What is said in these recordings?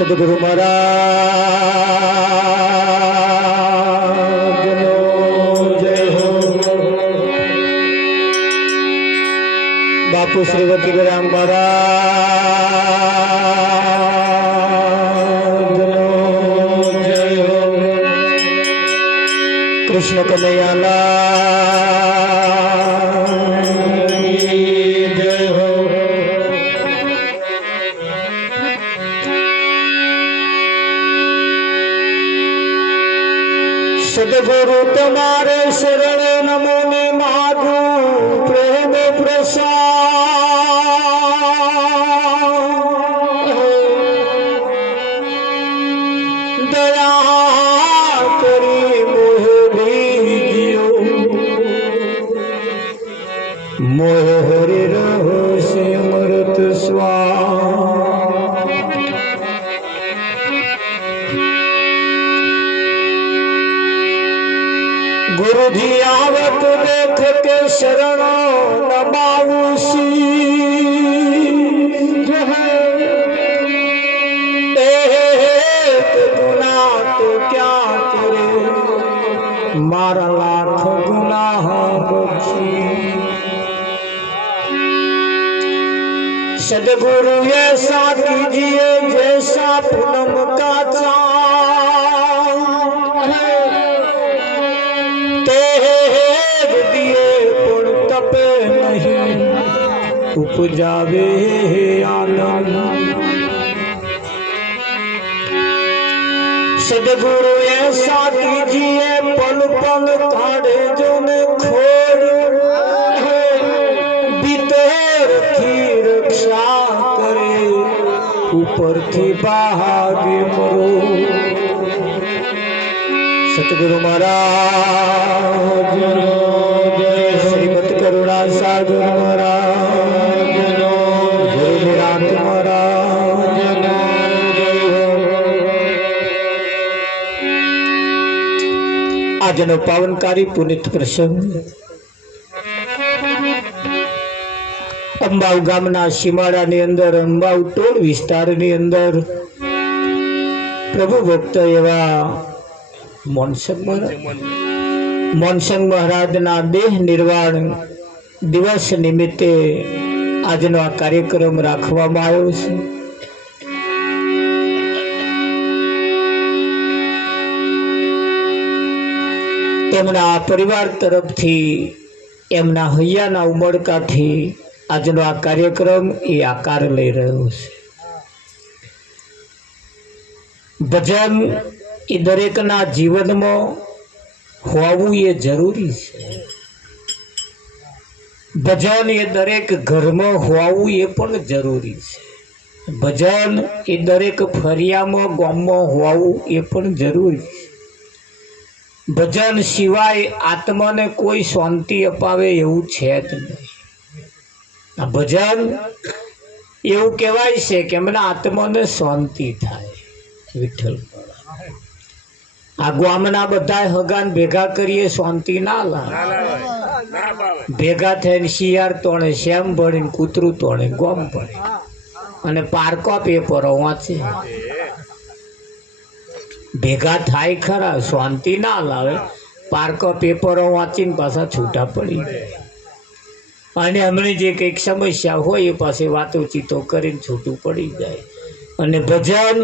सदगुरु महाराज नो जय हो। बापू श्रीवती ग्राम महाराज नो जय हो। कृष्ण कन्हैया जय हो। सदगुरु तुम्हारे शरण नमो ने मागू प्रेम प्रसाद। दया करी मोह दीजियो मोह हरि रहो से अमृत स्वाद। गुरु जी आवत देख के शरण नमाऊसी एक गुना तो क्या करे मारा लाख गुनाह बख्शी। सदगुरु ऐसा कीजिए जैसा पूनम का चाँद। तेज दिए पुण तपे नहीं उपजावे आनंद। सदगुरु ऐसा कीजिए पल पल ताड़े जो ने खोड़ भीतर की रक्षा करे ऊपर की भागे मरो। सतगुरु महाराज श्रीमद करुणा सागर महाराज गुरु निरांत महाराज। આજનો પાવનકારી પુનિત પ્રસંગ અંબાવ ગામના સીમાડાની અંદર અંબાવ ટોળ વિસ્તારની અંદર પ્રભુ ભક્ત એવા મોનસંગ મહારાજના દેહ નિર્વાણ દિવસ નિમિત્તે આજનો આ કાર્યક્રમ રાખવામાં આવ્યો છે। તેમના પરિવાર તરફથી એમના હૈયાના ઉમળકાથી આજનો આ કાર્યક્રમ એ આકાર લઈ રહ્યો છે। ભજન એ દરેકના જીવનમાં હોવું એ જરૂરી છે. ભજન એ દરેક ઘરમાં હોવું એ પણ જરૂરી છે. ભજન એ દરેક ફરિયામાં ગામમાં હોવું એ પણ જરૂરી છે. ભજન સિવાય આત્માને કોઈ શાંતિ અપાવે એવું છે જ નહીં. આ ભજન એવું કહેવાય છે કે એમના આત્માને શાંતિ થાય. વિઠ્ઠલ આ ગામના બધા હગાન ભેગા કરીએ શાંતિ ના લાવે. ભેગા થઈને શિયાળ તોણે શ્યામ ભણીને કૂતરું તોણે ગોમ ભણે અને પારકો પેપરો વાંચે. ભેગા થાય ખરા, શાંતિ ના લાવે. પારકો પેપરો વાંચીને પાછા છૂટા પડી જાય અને હમણાં જે કંઈક સમસ્યા હોય એ પાસે વાતો ચીતો કરીને છૂટું પડી જાય. અને ભજન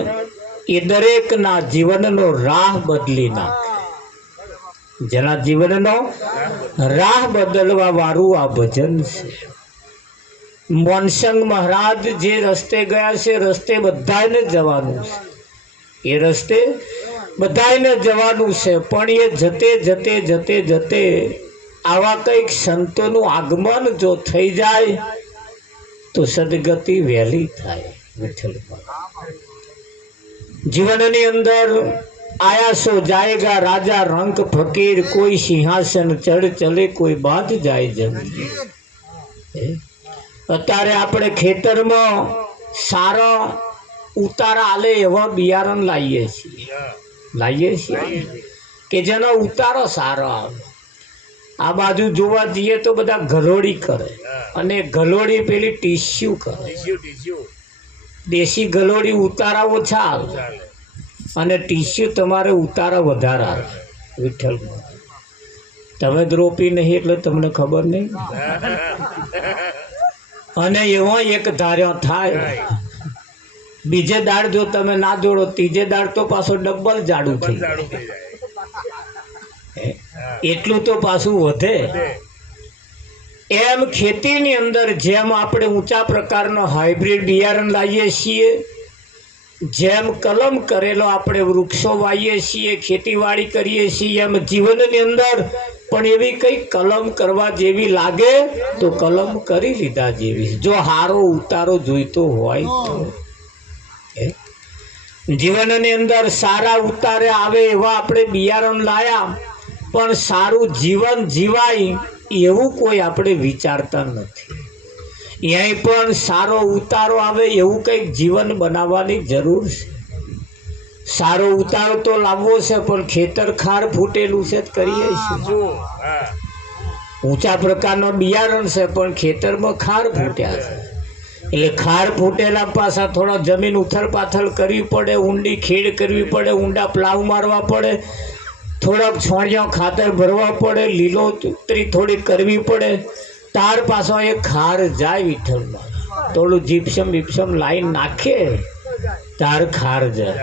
એ દરેકના જીવનનો રાહ બદલી નાખે. જેના જીવનનો રાહ બદલવા વાળું આ ભજન છે. મોનસંગ મહારાજ જે રસ્તે ગયા છે, રસ્તે બધાને જવાનું છે. એ રસ્તે બધાને જવાનું છે, પણ એ જતે જતે જતે જતે આવા કંઈક સંતોનું આગમન જો થઈ જાય તો સદગતિ વહેલી થાય. જીવનની અંદર આયાસો જાયગા રાજા રંક ફકીર, કોઈ સિંહાસન ચઢ ચલે કોઈ બાદ જાય જમીન. અત્યારે આપણે ખેતરમાં સારા ઉતારા આલે એવા બિયારણ લાવીએ છીએ કે જેનો ઉતારો સારો આવે. આ બાજુ જોવા જઈએ તો બધા ગલોડી કરે અને ગલોડી પેલી ટીસ્યુ કરે. દેશી ગલોડી ઉતારા ઓછા આવે અને ટીસ્યુ તમારે ઉતારા વધારે આવે. વિઠ્ઠલ તમે જ રોપી નહીં એટલે તમને ખબર નહીં. અને એવો એક ધાર્યો થાય. બીજે દાડ જો તમે ના જોડો, ત્રીજે દાડ તો પાછો ડબલ જાડું થઈ જાય. એટલું તો પાછું વધે. એમ ખેતીની અંદર જેમ આપણે ઊંચા પ્રકારનો હાઇબ્રિડ બિયારણ લાવીએ છીએ, જેમ કલમ કરેલો આપણે વૃક્ષો વાવીએ છીએ, ખેતીવાડી કરીએ છીએ, એમ જીવનની અંદર પણ એવી કઈ કલમ કરવા જેવી લાગે તો કલમ કરી લીધા જેવી. જો હારો ઉતારો જોઈતો હોય તો જીવનની અંદર સારા ઉતારે આવે એવા આપણે બિયારણ લાયા, પણ સારું જીવન જીવાય એવું કોઈ આપણે વિચારતા નથી. અહીં પણ સારો ઉતારો આવે એવું કંઈક જીવન બનાવવાની જરૂર છે. સારો ઉતારો તો લાવવો છે, પણ ખેતર ખાર ફૂટેલું છે જ કરીએ છીએ. ઊંચા પ્રકારનો બિયારણ છે પણ ખેતરમાં ખાર ફૂટ્યા છે, એટલે ખાર ફૂટેલા પાછા થોડા જમીન ઉથલ પાથલ કરવી પડે, ઊંડી ખેડ કરવી પડે, ઊંડા પ્લાવ મારવા પડે, થોડોક છોણિયા ખાતર ભરવા પડે, લીલોતરી થોડી કરવી પડે, તાર પાછો એ ખાર જાય. વિઠ્ઠલમાં થોડું જીપ્સમ બીપ્સમ લાઈન નાખે તાર ખાર જાય.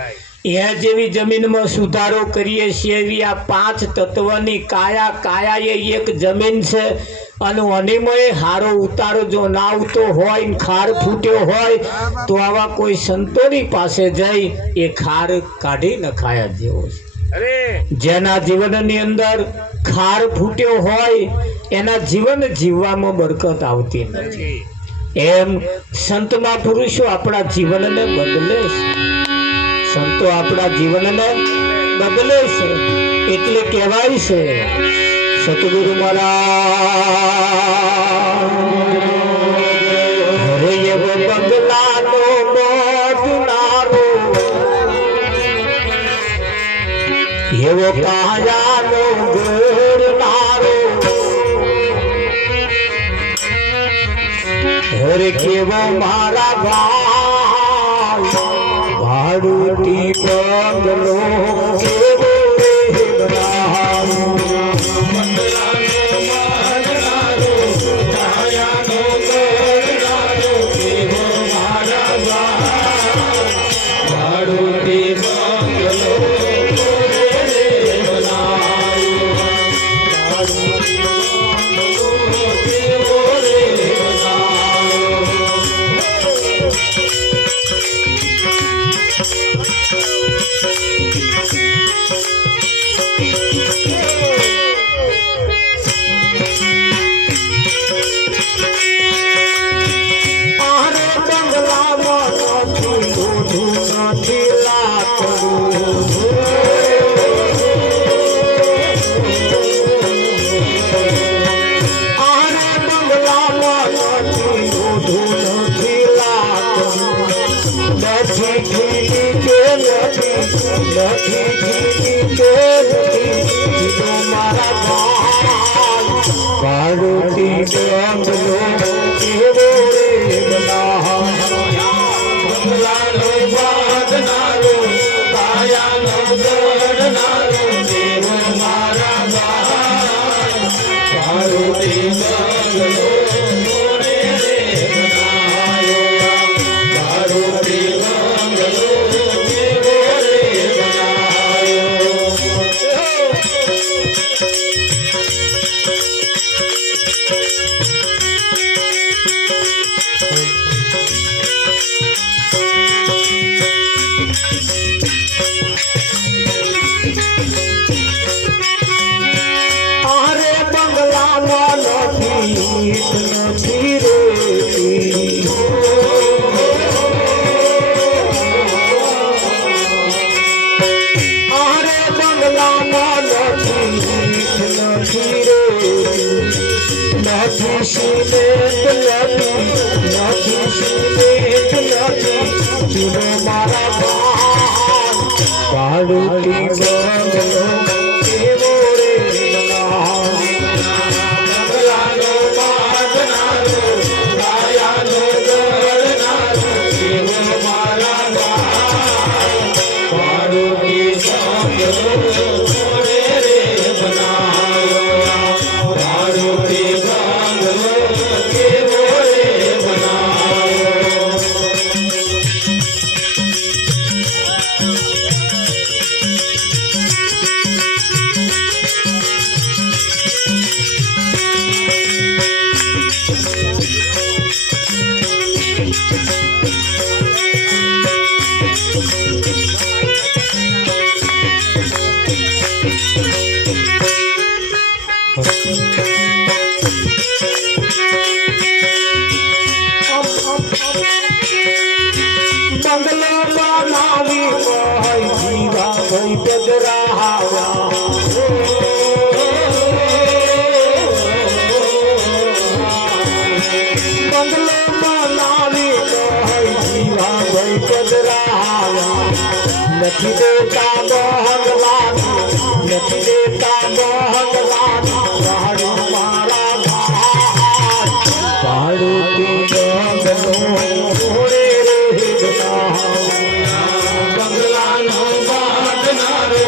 એ જેવી જમીનમાં સુધારો કરીએ છીએ એવી આ 5 તત્વની કાયા એ એક જમીન છે. અને અનિમય હારો ઉતારો જો ના આવતો હોય, ખાર ફૂટ્યો હોય તો આવા કોઈ સંતોની પાસે જઈ એ ખાર કાઢી નખાયા જેવો છે. જેના જીવનની અંદર ખાર ફૂટ્યો હોય એના જીવન જીવવામાં બરકત આવતી નથી. એમ સંતમાં પુરુષો આપણા જીવનને બદલે છે. સંતો આપણા જીવનને બદલે છે. એટલે કહેવાય છે સતગુરુ મહારાજ હરે એવો બગલાનો મોઢનારો, એવો કાયાનો ગોળનારો, હરે કેવો મારા ભાડુતી બંગલો કેવો ઓઢું નથી લાકડું આરે બંગલામાં નથી ઓઢું નથી લાકડું નથી ઘીની કે નથી ઘીની કે નથી જીતો મારા ભાડુતી બંગલો કેવો રે બંગલાનો બાંધનારો કાયાનો ગઢનારો દેવો મારા ભાડુતી બંગલો રે બનાયો ભાડુતી બંગલો કેવો રે બનાયો આરે બંગલામાં નથી નથી રેતી આરે બંગલામાં નથી રેતી નથી સિમેન્ટ નથી સિમેન્ટ નથી ચૂનો મારા ભાડુતી બંગલો કેવો રે બંગલાનો બાંધનારો કાયાનો ગઢનારો કેવો મારા ભાડુતી બંગલો રે બનાયો ભાડુતી બંગલો કેવો રે બનાયો બંગલો બનાવી ભાઈ જીવા ભાઈ ગજરાવ્યા બંગલો બનાવી ભાઈ જીવા ભાઈ ગજરાવ્યા નથી દેતા ભગવાન નથી દેતા ભગવાન ભાડું મારા ભાડુતી બંગલો રે બંગલાનો બાંધનારો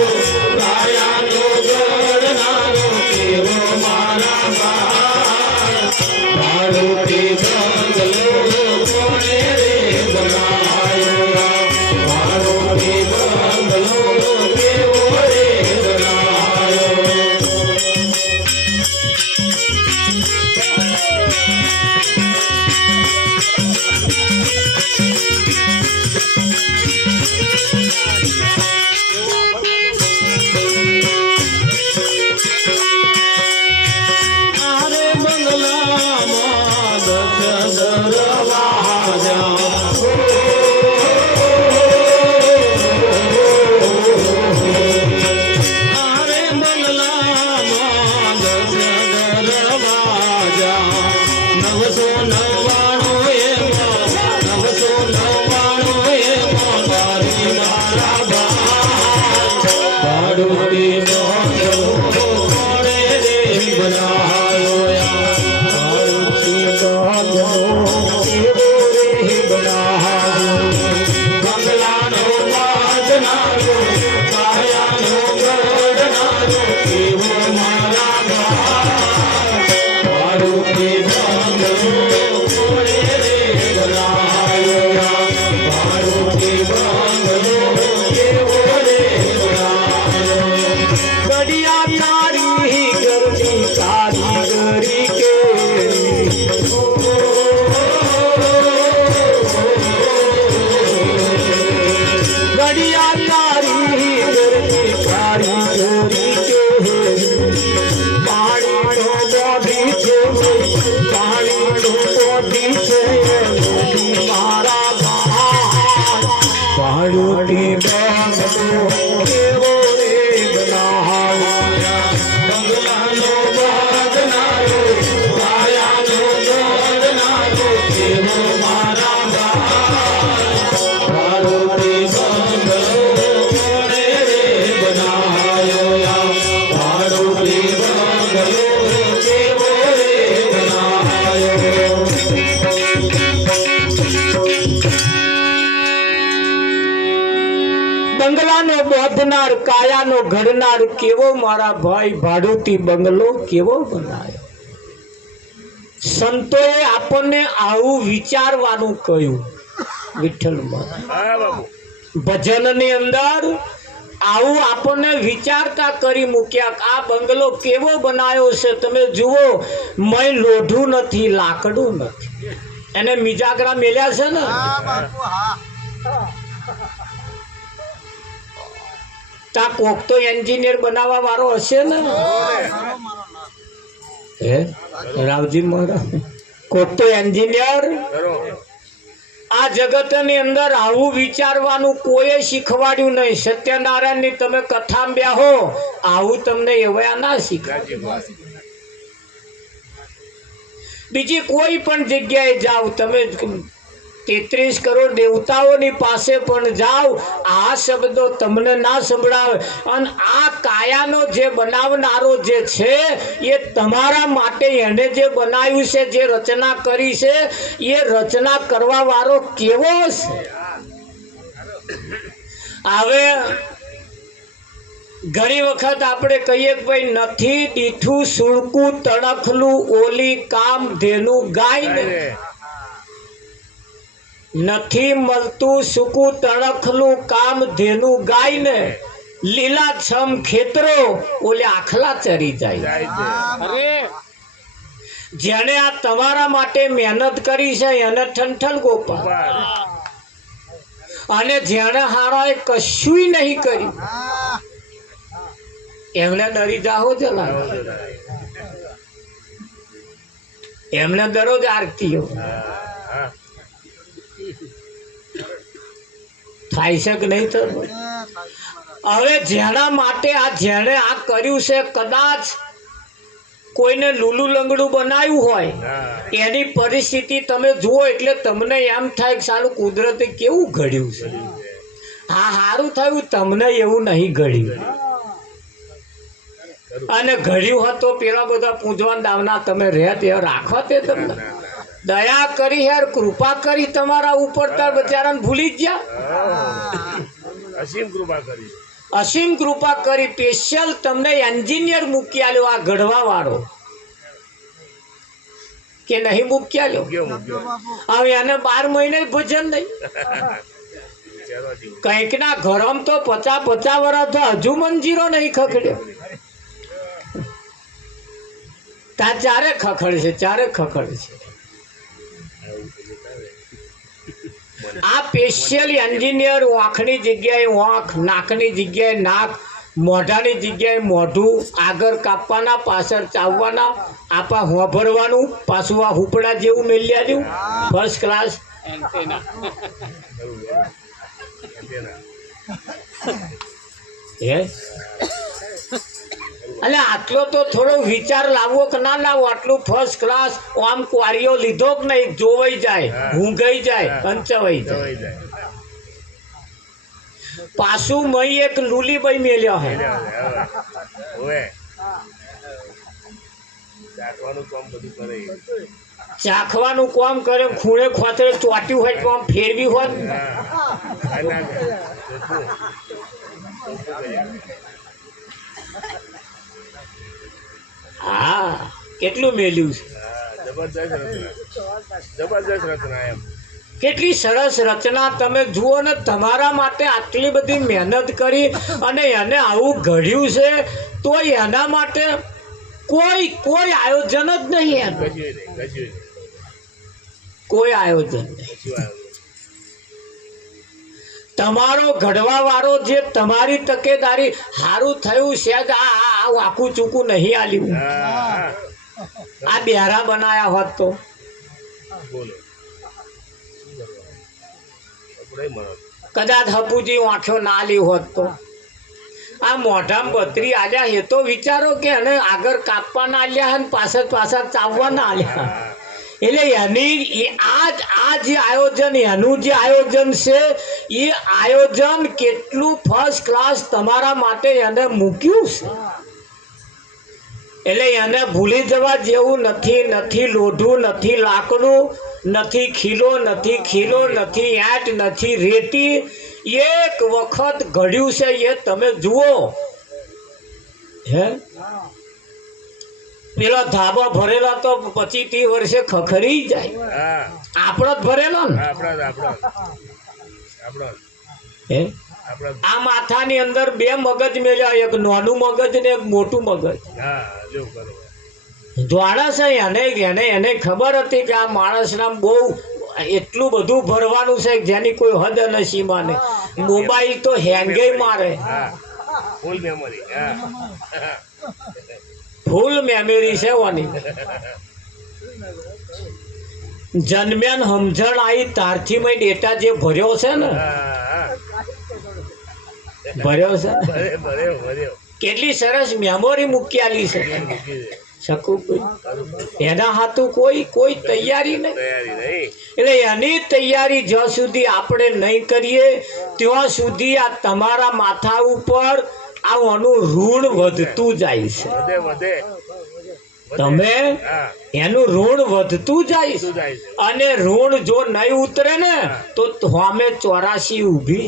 કાયાનો ગઢનારો કેવો મારા ભાડુતી બંગલો રે બનાયો ભાડુતી બંગલો કેવો રે બનાયો ભાડુતી બંગલો કેવો રે બનાવ્યો બંગલાનો બાંધનારો કાયાનો ગોંધનારો કેવો મારા ભાડુતી બંગલો કોણે રે બનાવ્યો ભાડુતી બંગલો કેવો રે બનાવ્યો બંગલાનો બાંધનાર કાયાનો ઘડનાર કેવો મારા ભાઈ ભાડુતી બંગલો કેવો બનાવ્યો સંતોએ આપણને આવું વિચારવાનું કહ્યું વિઠ્ઠલમાં ભજનની અંદર આવું આપણને વિચારતા કરી મૂક્યા આ બંગલો કેવો બનાવ્યો છે તમે જુઓ મય લોઢું નથી લાકડું નથી એને મિજાગરા મેલ્યા છે ને તા કોક તો એન્જિનિયર બનાવવા વાળો હશે ને હે રાવજી મહારાજ કોક તો એન્જિનિયર આ જગતની અંદર આવું વિચારવાનું કોઈએ શીખવાડ્યું નહીં સત્યનારાયણ ની તમે કથા બેહો આવું તમને એવા ના શીખવાડ્યું બીજી કોઈ પણ જગ્યાએ જાઓ તમે 33 કરોડ દેવતાઓની પાસે પણ જાઓ આ શબ્દો તમને ના સંભળાવે અને આ કાયાનો જે બનાવનારો જે છે એ તમારા માટે એને જે બનાવ્યું છે જે રચના કરી છે એ રચના કરવા વાળો કેવો છે હવે ઘણી વખત આપણે કહીએ કે ભાઈ નથી દીઠું સુળકું તણખલું ઓલી કામ ધેનું ગાય ને નથી મળતું સૂકું તણખલું કામ ધેનું ગાય ને લીલાછમ ખેતરો ઓલે આખલા ચરી જાય જેને આ તમારા માટે મહેનત કરી છે એને ઠંઠન ગોપાલ અને જેને હારાએ કશું નહીં કર્યું એમને ડરી જાહો જલા એમને દરરોજ આરતીઓ થાય છે કે નહીં થતું હવે જેના માટે આ જેણે આ કર્યું છે કદાચ કોઈને લુલું લંગડું બનાવ્યું હોય એની પરિસ્થિતિ તમે જુઓ એટલે તમને એમ થાય કે સારું કુદરતે કેવું ઘડ્યું છે હા સારું થયું તમને એવું નહીં ઘડ્યું અને ઘડ્યું હોત તો પેલા બધા પૂજવાન દાવના તમે રહે તે રાખો તે તમને દયા કરી યાર કૃપા કરી તમારા ઉપર તાર બચારાને ભૂલી જ ગયા અસીમ કૃપા કરી સ્પેશિયલ તમને એન્જિનિયર મૂકી આલ્યો આ ઘડવા વાળો કે નહીં મૂકી આલ્યો હવે એને 12 મહિને ભજન નહીં કંઈક ના ઘરમ તો 50 વર્ષ હજુ મંજીરો નહીં ખખડ્યો તા ચારે ખખડ છે આ સ્પેશિયલ એન્જિનિયર આંખની જગ્યાએ આંખ નાકની જગ્યાએ નાક મોઢાની જગ્યાએ મોઢું આગળ કાપવાના પાછળ ચાવવાના આપા હોભરવાનું પાછું આ હુપડા જેવું મેલ્યા જેવું ફર્સ્ટ ક્લાસ હે એટલે આટલો તો થોડો વિચાર લાવવો કે ના લાવો આટલું ફર્સ્ટ ક્લાસ આમ ક્વારીઓ લીધો કે નહીં જોવાઈ જાય ઊંઘાઈ જાય અંચવાઈ જાય પાછું મય એક લુલીભાઈ મેલ્યો હે ચાખવાનું કામ કરે ખૂણે ખોતરે ચોટ્યું હોય તો આમ ફેરવી હોત હા કેટલું મેલ્યું છે જબરદસ્ત રચના એમ કેટલી સરસ રચના તમે જુઓ ને તમારા માટે આટલી બધી મહેનત કરી અને એને આવું ઘડ્યું છે તો એના માટે કોઈ આયોજન જ નહીં એમ કોઈ આયોજન નહીં તમારો ઘડવા વાળો જે તમારી તકેદારી સારું થયું છે આખું ચૂકું નહીં આલ્યું આ બેરા બનાયા હોત તો કદાચ હપુજી આંખો ના લી હોત તો આ મોઢામાં બત્રી આલ્યા એ તો વિચારો કે અને આગળ કાપવાના આલ્યા અને પાછળ ચાવવાના આલ્યા એટલે એની આ જે આયોજન એનું જે આયોજન છે એ આયોજન કેટલું ફર્સ્ટ ક્લાસ તમારા માટે એને મૂક્યું છે એટલે એને ભૂલી જવા જેવું નથી. નથી લોઢું, નથી લાકડું, નથી ખીલો, નથી ખીલો, નથી યાટ, નથી રેતી. એક વખત ઘડ્યું છે એ તમે જુઓ. હે પેલો ધાબો ભરેલો તો 25-30 વર્ષે ખખરી જાય. આપણો જ ભરેલો ને હે આ માથાની અંદર 2 મગજ મેલ્યા, એક નાનું મગજ ને એક મોટું મગજ. જોડા છે એને ખબર હતી કે આ માણસના બહુ એટલું બધું ભરવાનું છે જેની કોઈ હદ અને સીમા નહીં. મોબાઈલ તો હેંગે મારે, ફૂલ મેમરી છે ઓની. જન્મ્યાન સમજણ આવી તારથી મેં ડેટા જે ભર્યો છે ને કેટલી સરસ મેમોરી મૂક્યાલી છે. એના હાથું કોઈ તૈયારી નહીં. એટલે એની તૈયારી જ્યાં સુધી આપણે નહીં કરીએ ત્યાં સુધી આ તમારા માથા ઉપર આનું ઋણ વધતું જાય છે. તમે એનું ઋણ વધતું જાય છે અને ઋણ જો નહીં ઉતરે ને તો સામે 84 ઊભી.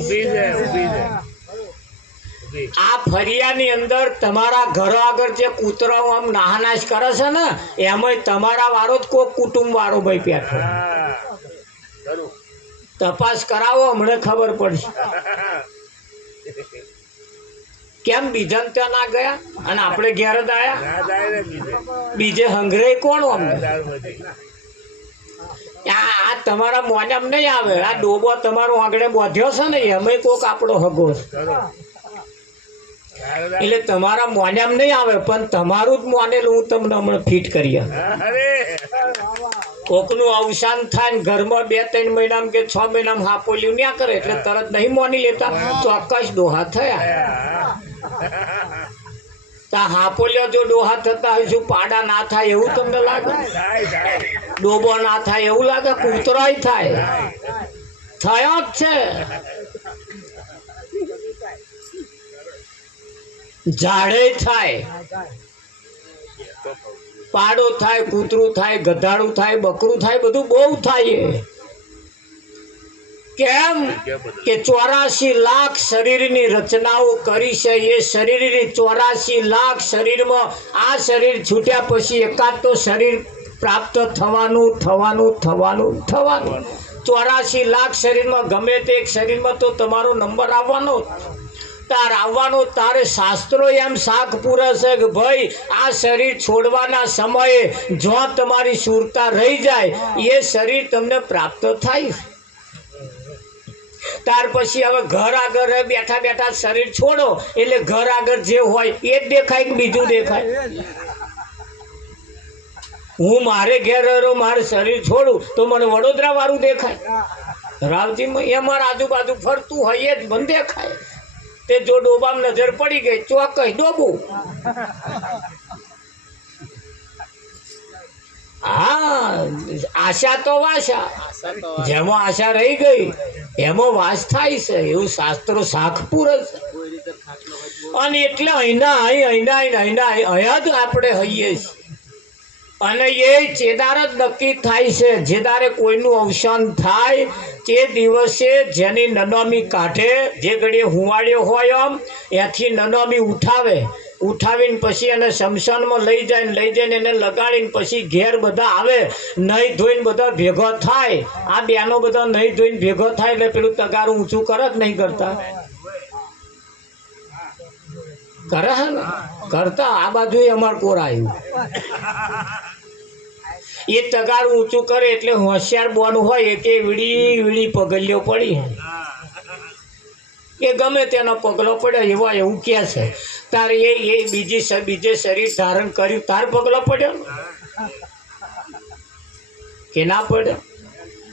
આ ફરિયાની અંદર તમારા ઘર આગળ જે કૂતરાઓ આમ નાહનાશ કરે છે ને એમાં તમારા વાળો જ કોઈ કુટુંબ વાળો ભાઈ બેઠો. તપાસ કરાવો, હમણાં ખબર પડશે. કેમ બીજાને ત્યાં ના ગયા અને આપણે ઘેર જ આયા? બીજે હંગરે કોણ? અમને આ તમારા મોજામ નહીં આવે. આ ડોબો તમારો આગળ બોધ્યો છે ને એમાં કોક આપણો હગો છે એટલે તમારા મોજામ નહીં આવે પણ તમારું જ મોનેલું હું તમને હમણાં ફિટ કરી. કોકનું અવસાન થાય ને ઘરમાં 2-3 મહિનામાં કે 6 મહિનામાં હાપોલ્યું ના કરે એટલે તરત નહીં મોની લેતા. ચોક્કસ ડોહા થયા. હાપોલ્યો જો ડોહા થતા હોય શું પાડા ના થાય એવું તમને લાગે? ડોબો ના થાય એવું લાગે? કૂતરાય થાય. થયો જ છે. ઝાડે થાય, પાડો થાય, કૂતરું થાય, ગધાડું થાય, બકરું થાય, બધું બહુ થાય. કેમ કે 84 લાખ શરીરની રચનાઓ કરી છે. એ શરીરની 84 લાખ શરીરમાં આ શરીર છૂટ્યા પછી એકાદ તો શરીર પ્રાપ્ત થવાનું. 84 લાખ શરીરમાં ગમે તે એક શરીરમાં તો તમારો નંબર આવવાનો તારે શાસ્ત્રો એમ શાખ પૂરે છે કે ભાઈ આ શરીર છોડવાના સમયે જો તમારી સુરતા રહી જાય એ શરીર તમને પ્રાપ્ત થાય. ત્યાર પછી હવે ઘર આગળ બેઠા શરીર છોડો એટલે ઘર આગળ જે હોય એ જ દેખાય કે બીજું દેખાય? હું મારે ઘેર રહ્યો, મારે શરીર છોડું તો મને વડોદરા વાળું દેખાય. રાવજીમાં એ મારા આજુબાજુ ફરતું હોય એ જ મને દેખાય. તે જો ડોબામાં નજર પડી ગઈ ચોક્કસ ડોબું. હા, આશા તો વાશા. જેમાં આશા રહી ગઈ એમાં વાસ થાય છે એવું શાસ્ત્રો શાખ પૂરે છે. અને એટલે અહીંયા જ આપણે હઈએ છીએ. અને એ ચેદાર જ નક્કી થાય છે. જે દારે કોઈનું અવસાન થાય તે દિવસે જેની નનામી કાઢે, જે ઘડીએ હુંવાડ્યો હોય આમ એથી નનામી ઉઠાવીને પછી એને શમશાનમાં લઈ જઈને એને લગાડીને પછી ઘેર બધા આવે, નહીં ધોઈને બધા ભેગો થાય. આ બેનો બધા નહીં ધોઈને ભેગો થાય એટલે પેલું તગારું ઊંચું કરે જ નહીં કરતા? કરે છે ને કરતા. આ બાજુ અમાર કોર આવ્યું. એ તગાર ઊંચું કરે એટલે હોશિયાર બોન હોય કે વીડી પગલિયો પડી એ ગમે તેનો પગલો પડ્યો એવું કે છે. તારે એ બીજે શરીર ધારણ કર્યું તાર પગલો પડ્યો કે ના પડ્યો?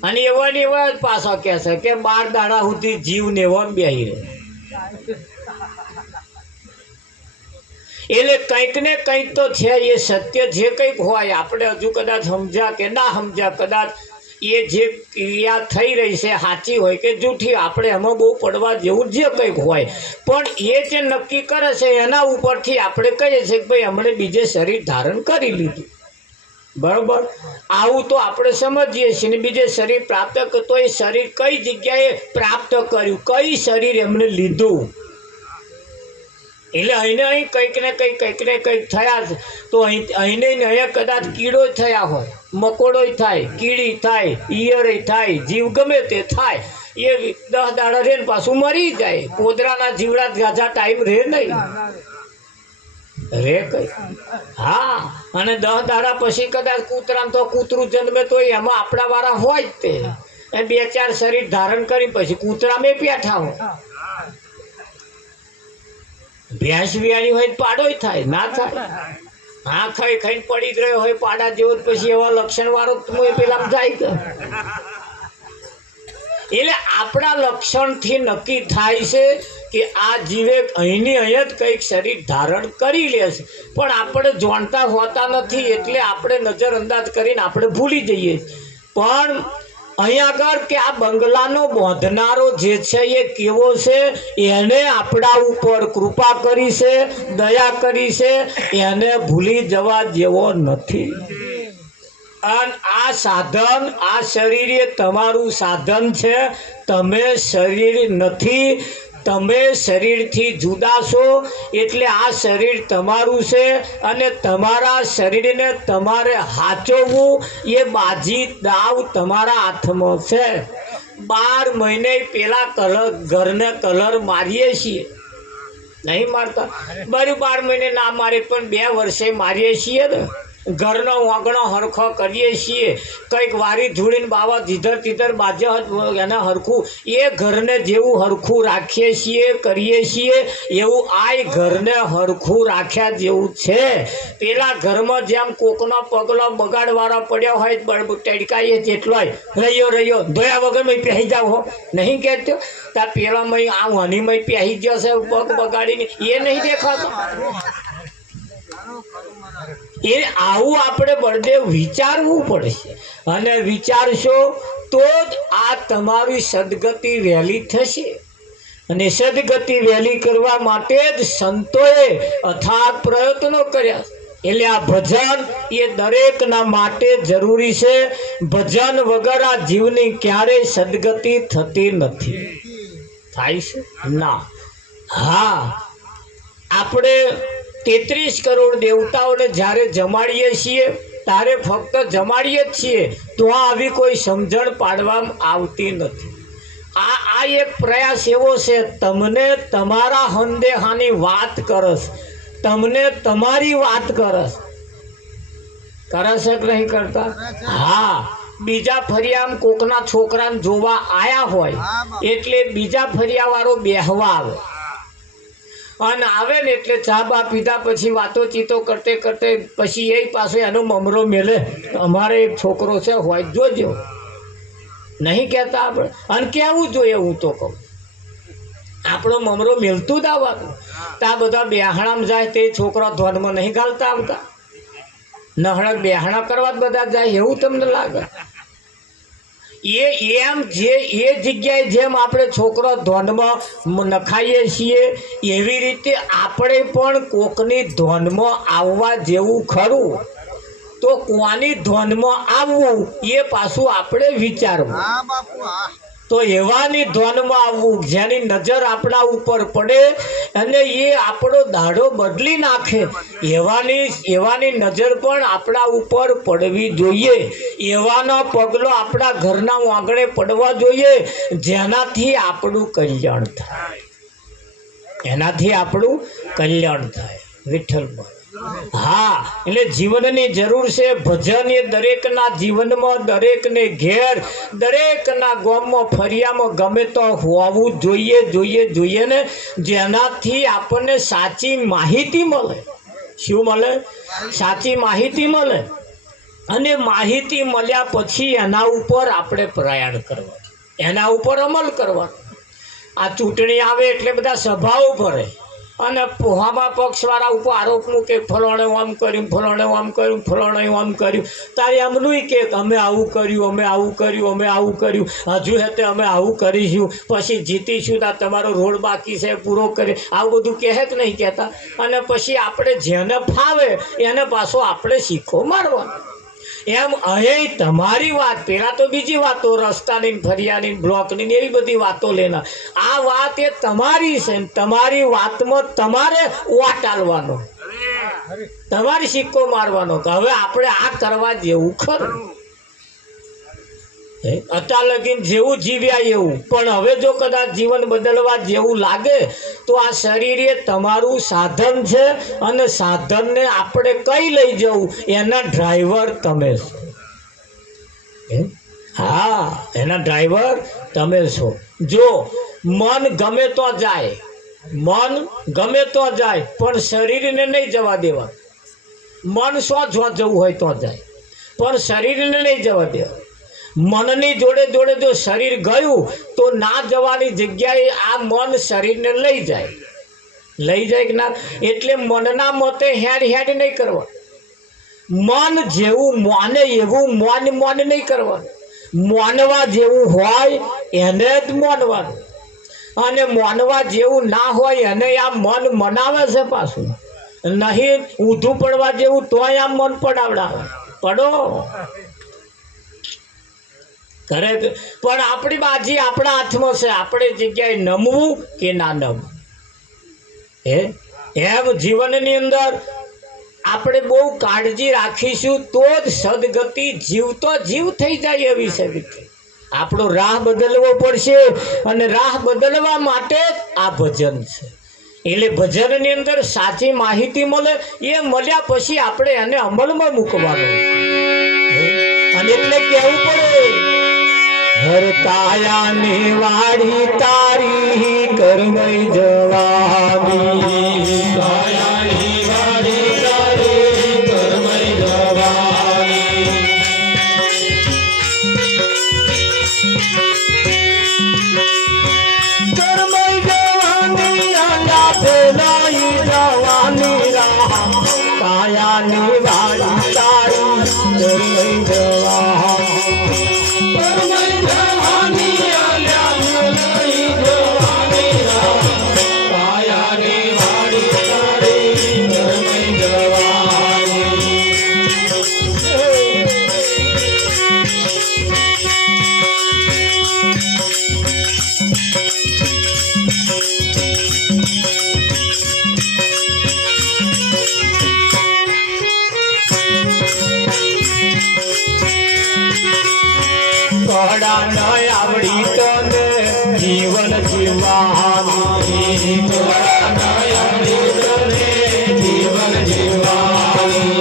અને એવા ને એવા જ પાછો કહે છે કે 12 દાડા સુધી જીવ ને એવા બેહી રહે. એટલે કંઈક ને કંઈક તો છે. એ સત્ય જે કંઈક હોય, આપણે હજુ કદાચ સમજ્યા કે ના સમજ્યા, કદાચ એ જે ક્રિયા થઈ રહી છે સાચી હોય કે જૂઠી, આપણે એમાં બહુ પડવા જેવું જે કંઈક હોય, પણ એ જે નક્કી કરે છે એના ઉપરથી આપણે કહીએ છીએ કે ભાઈ હમણે બીજે શરીર ધારણ કરી લીધું. બરોબર, આવું તો આપણે સમજીએ છીએ. ને બીજે શરીર પ્રાપ્ત કરતો, એ શરીર કઈ જગ્યાએ પ્રાપ્ત કર્યું, કઈ શરીર એમને લીધું, એટલે અહીંને અહીં કંઈક ને કંઈક થયા છે. તો અહીંને અહીંયા કદાચ કીડો થયા હોય, મકોડો થાય, કીડી થાય, ઈયર થાય, જીવ ગમે તે થાય, એ 10 દાડા રહે ને પાછું મરી જાય. પોદરાના જીવડા ગાજા ટાઈમ રહે નહીં, રે કઈ. હા, અને 10 દાડા પછી કદાચ કૂતરાને તો કૂતરું જન્મે તો એમાં આપણા વાળા હોય જ તે. 2-4 શરીર ધારણ કરી પછી કૂતરામાં પેઠા હોય. ભેંસ વિયાણી હોય પાડો થાય ના થાય. હા, ખાઈ ખાઈને પડી જ રહ્યો હોય પાડા જેવો, પછી એવા લક્ષણ વાળો પેલા જાય. એટલે આપણા લક્ષણથી નક્કી થાય છે કે આ જીવે અહીંની અહીંયા જ કંઈક શરીર ધારણ કરી લે છે, પણ આપણે જાણતા હોતા નથી. એટલે આપણે નજરઅંદાજ કરીને આપણે ભૂલી જઈએ. પણ અહીંયા આગળ કે આ બંગલાનો બાંધનારો જે છે એ કેવો છે, એને આપણા ઉપર કૃપા કરી છે, દયા કરી છે, એને ભૂલી જવા જેવો નથી. અને આ સાધન, આ શરીર એ તમારું સાધન છે. તમે શરીર નથી, તમે શરીરથી જુદા છો. એટલે આ શરીર તમારું છે અને તમારા શરીરને તમારે હાચવવું, એ બાજી દાવ તમારા હાથમાં છે. 12 મહિને પેલા ઘરને કલર મારીએ છીએ, નહીં મારતા? બરાબર, 12 મહિને ના મારે પણ 2 વર્ષે મારીએ છીએ ને. ઘરનો વાંગણો હરખો કરીએ છીએ, કંઈક વારી ધૂળીને બાવા ધીધર તીધર બાજે એને હરખું, એ ઘરને જેવું હરખું રાખીએ છીએ, કરીએ છીએ, એવું આ ઘરને હરખું રાખ્યા જેવું છે. પેલા ઘરમાં જેમ કોકનો પગલો બગાડવાળો પડ્યો હોય, ટડકાઈએ જેટલો રહ્યો ધોયા વગર મેં પહેરી જાવ હો, નહીં કહેતો? ત્યાં પેલામાં આ હનીમાં પહેરી ગયો છે પગ બગાડીને, એ નહીં દેખાતો. એ આવું આપણે બળદેવ વિચારવું પડશે. અને વિચારશો તો જ આ તમારી સદગતિ વહેલી થશે. અને સદગતિ વહેલી કરવા માટે જ સંતોએ અથાગ પ્રયત્નો કર્યા. એટલે આ ભજન એ દરેકના માટે જરૂરી છે. ભજન વગર આ જીવની ક્યારેય સદગતિ થતી નથી. થાય છે ના? હા, આપણે 33 કરોડ દેવતાઓને જ્યારે જમાડીએ છીએ ત્યારે ફક્ત જમાડીએ જ છીએ, તો આવી કોઈ સમજણ પાડવામાં આવતી નથી. આ એક પ્રયાસ એવો છે, તમને તમારા સંદેહાની વાત કરસ, તમને તમારી વાત કરસ, કરે છે કે નહીં કરતા? હા, બીજા ફરિયામાં કોકના છોકરાને જોવા આયા હોય એટલે બીજા ફરિયાવાળો બેહવા આવે, અને આવે ને એટલે ચા બા પીધા પછી વાતો ચીતો કરતે કરતે પછી એ પાસે એનો મમરો મેલે, અમારે એક છોકરો છે હોય જોજો, નહીં કહેતા આપણે? અને કેવું જોઈએ, હું તો કહું આપણો મમરો મેલતું જ આવવાનું. ત્યાં બધા બેહાણામાં જાય તે છોકરા ધોનમાં નહીં ઘાલતા આવતા, નહળક બેહાણા કરવા જ બધા જાય, એવું તમને લાગે? એમ જે એ જગ્યાએ જેમ આપણે છોકરો ધોનમાં નખાઈએ છીએ, એવી રીતે આપણે પણ કોકની ધોનમાં આવવા જેવું ખરું. તો કોની ધોનમાં આવવું એ પાછું આપણે વિચારવું. તો એવાની ધોનમાં આવવું જેની નજર આપણા ઉપર પડે અને એ આપણો દાડો બદલી નાખે, એવાની નજર પણ આપણા ઉપર પડવી જોઈએ. એવાનો પગલો આપણા ઘરના આંગણે પડવા જોઈએ, જેનાથી આપણું કલ્યાણ થાય, એનાથી આપણું કલ્યાણ થાય. વિઠ્ઠલભાઈ, હા, એટલે જીવનની જરૂર છે. ભજન એ દરેકના જીવનમાં, દરેકને ઘેર, દરેકના ગામમાં ફરિયામાં ગમે તો હોવું જોઈએ ને, જેનાથી આપણને સાચી માહિતી મળે. શું મળે? સાચી માહિતી મળે. અને માહિતી મળ્યા પછી એના ઉપર આપણે પ્રયાણ કરવાનું, એના ઉપર અમલ કરવાનો. આ ચૂંટણી આવે એટલે બધા સભાઓ ભરે અને પોહામાં પક્ષવાળા ઉપર આરોપ મૂકે, ફલાણે આમ કર્યું, ફલાણે આમ કર્યું, ફલાણે આમ કર્યું. તારે એમનું કે અમે આવું કર્યું, અમે આવું કર્યું, અમે આવું કર્યું, હજુ હેતે અમે આવું કરીશું, પછી જીતીશું, તો તમારો રોડ બાકી છે પૂરો કરી, આવું બધું કહે કે નહીં કહેતા. અને પછી આપણે જેને ફાવે એને પાછો આપણે શીખો મારવાનો. એમ અહીં તમારી વાત પહેલાં તો બીજી વાતો રસ્તાની, ફરિયાની, બ્લોકની એવી બધી વાતો લેના. આ વાત એ તમારી છે, તમારી વાતમાં તમારે વાટ આલવાનો, તમારી સિક્કો મારવાનો કે હવે આપણે આ કરવા જેવું ખરું. અત્યાર લગીન જેવું જીવ્યા એવું, પણ હવે જો કદાચ જીવન બદલવા જેવું લાગે તો આ શરીર એ તમારું સાધન છે અને સાધનને આપણે કઈ લઈ જવું એના ડ્રાઈવર તમે છો. હા, એના ડ્રાઈવર તમે છો. જો મન ગમે તો જાય, મન ગમે તો જાય, પણ શરીરને નહીં જવા દેવા. મન શું જો જવું હોય તો જાય, પણ શરીરને નહીં જવા દેવા. મનની જોડે જોડે જો શરીર ગયું તો ના જવાની જગ્યાએ આ મન શરીરને લઈ જાય, લઈ જાય કે ના. એટલે મનના મતે હેડ હેડ નહીં કરવા. મન જેવું માને એવું મોન મોન નહીં કરવાનું. માનવા જેવું હોય એને જ માનવાનું, અને માનવા જેવું ના હોય એને આ મન મનાવે છે પાછું. નહીં ઊંધું પડવા જેવું તોય આ મન પડાવડાવે, પડો ખરેખર. પણ આપણી બાજી આપણા હાથમાં છે, આપણે જગ્યાએ નમવું કે ના નમવું. એમ જીવનની અંદર આપણે બહુ કાળજી રાખીશું તો જ સદગતિ જીવતો જીવ થઈ જાય એવી છે. આપણો રાહ બદલવો પડશે, અને રાહ બદલવા માટે આ ભજન છે. એટલે ભજનની અંદર સાચી માહિતી મળે, એ મળ્યા પછી આપણે એને અમલમાં મૂકવાનું. અને એટલે કહેવું પડે, હર કાયાની વાડી તારી કરમઈ જવાની, કાયાની વાડી તારી કરમઈ જવાની. કરમઈ જવાની આલા પેલાઈ જવાની રાહ, કાયાની વાડી તારી કરમઈ જવાની. આવડી તને જીવન જીવવાની, આવડી તને જીવન જીવવાની,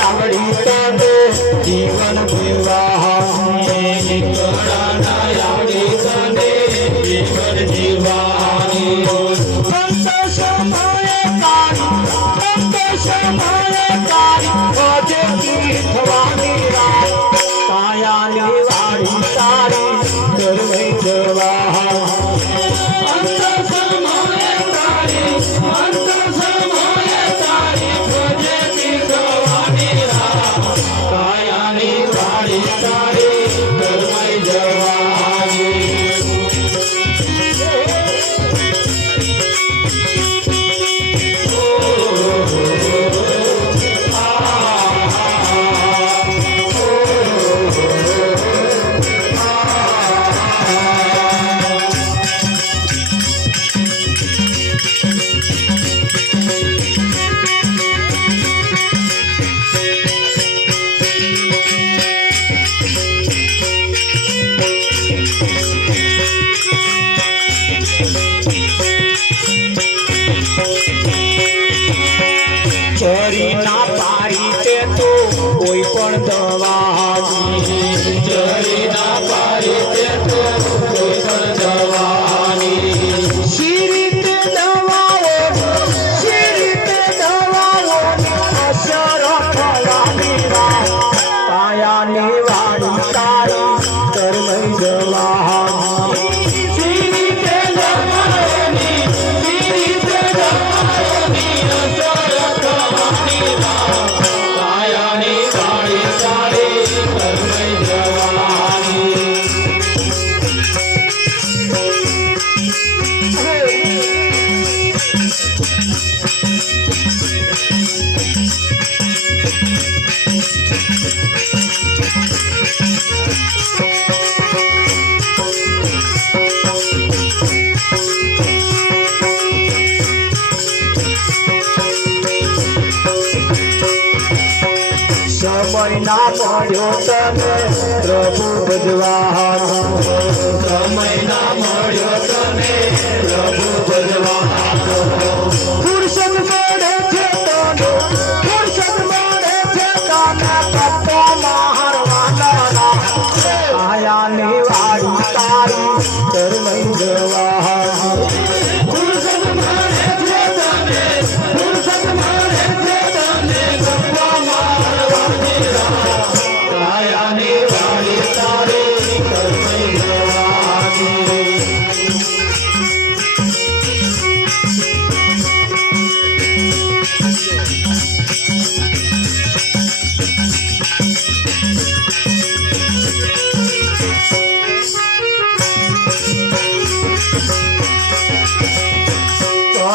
આવડી તને જીવન જીવવાની, આવડી તને જીવન જીવવાની. અંત સમયે તારી, અંત સમયે તારી ભજતી થવાની રાહ, કાયાની વાડી તારી કરમઈ જવાની. અંત સમયે તારી, અંત સમયે તારી ભજતી થવાની રાહ, કાયાની વાડી તારી કરમઈ જવાની. ચરી ના પાડી તે તો કોઈ પણ દવાની, ચરી ના પાડી તે તો કોઈ પણ દવાની. શી રીતે દવાઓ, શી રીતે દવાઓ અસર થવાની ના મળ્યો તને પ્રભુ ભજવાનો સમય ના મળ્યો તને પ્રભુ ભજવાનો ફુરસદ મળે છે તને ફુરસદ મળે છે તને કપો મારવાના આયાની વાડી તારી કરમય જવાનો ફુરસદ મળે છે તને ફુરસદ મળે છે તને કપો મારવાની આયાની વાડી તારી કરમય જવાની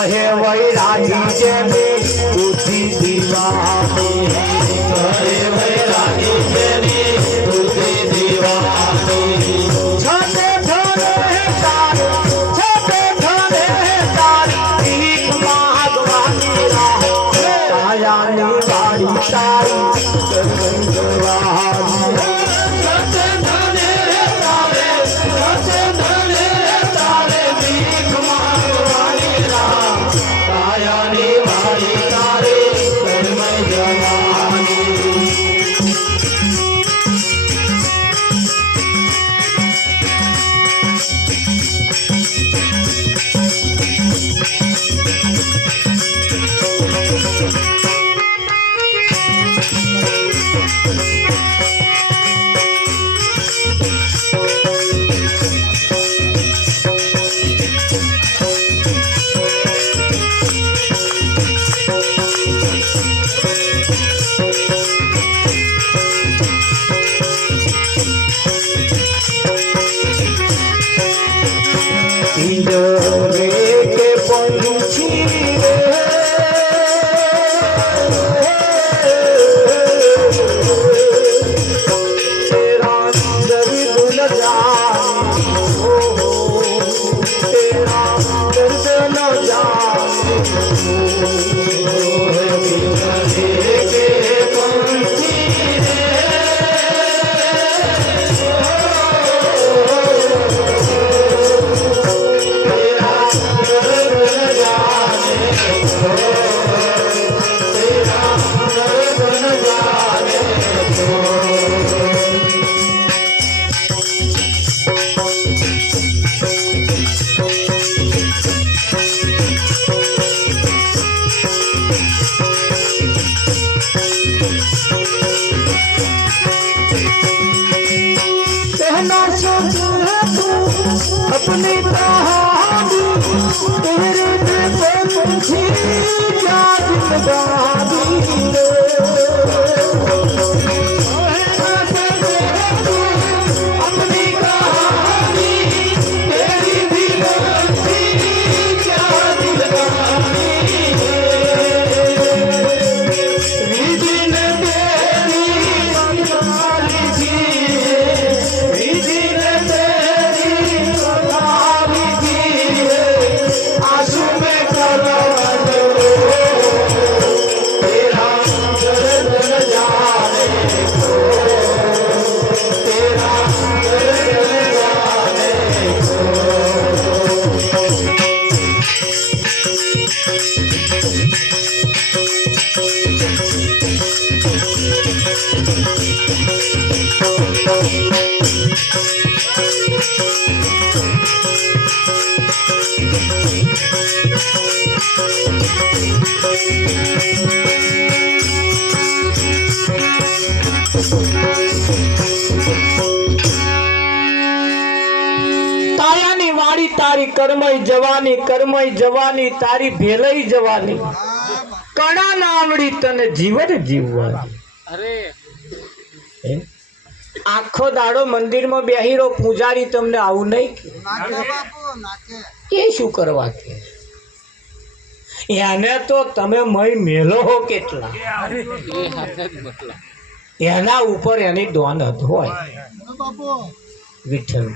કહે વૈરાગી જેની બુદ્ધિ દીવાની કહે વૈરાગી જેની બુદ્ધિ દીવાની છતે ધરે તારે છતે ધરે તારે ભીખ માંગવાની રાહ આયાની વાડી તારી કરમય જવાની છતે ધરે તારે છતે ધરે તારે ભીખ માંગવાની રાહ આયાની વાડી તારી કરમય જવાની પિંજરે કે પંછી રે તેરા દર્દ ન જાને તેરા દર્દ ન જાને પિંજરે કે પંછી कहना सोच है तू अपनी कहानी तेरे दिल पे पूछी क्या जिंदगानी कहना सोच है तू अपनी कहानी तेरी भी पूछी क्या जिंदगानी विधि ने तेरी संभाली थी विधि ने तेरी संभाली थी आंसू में कलम तेरा दर्द न जाने को तेरा दर्द न जाने તાયાની વાડી તારી કરમય જવાની તારી ભેલઈ જવાની કણા ના આવડી તને જીવન જીવવાની આખો દાડો મંદિરમાં બેહીરો પૂજારી તમને આવું નહીં કે શું કરવા કે એને તો તમે મય મેલો હો કેટલા એના ઉપર એની દોનત હોય વિઠ્ઠલ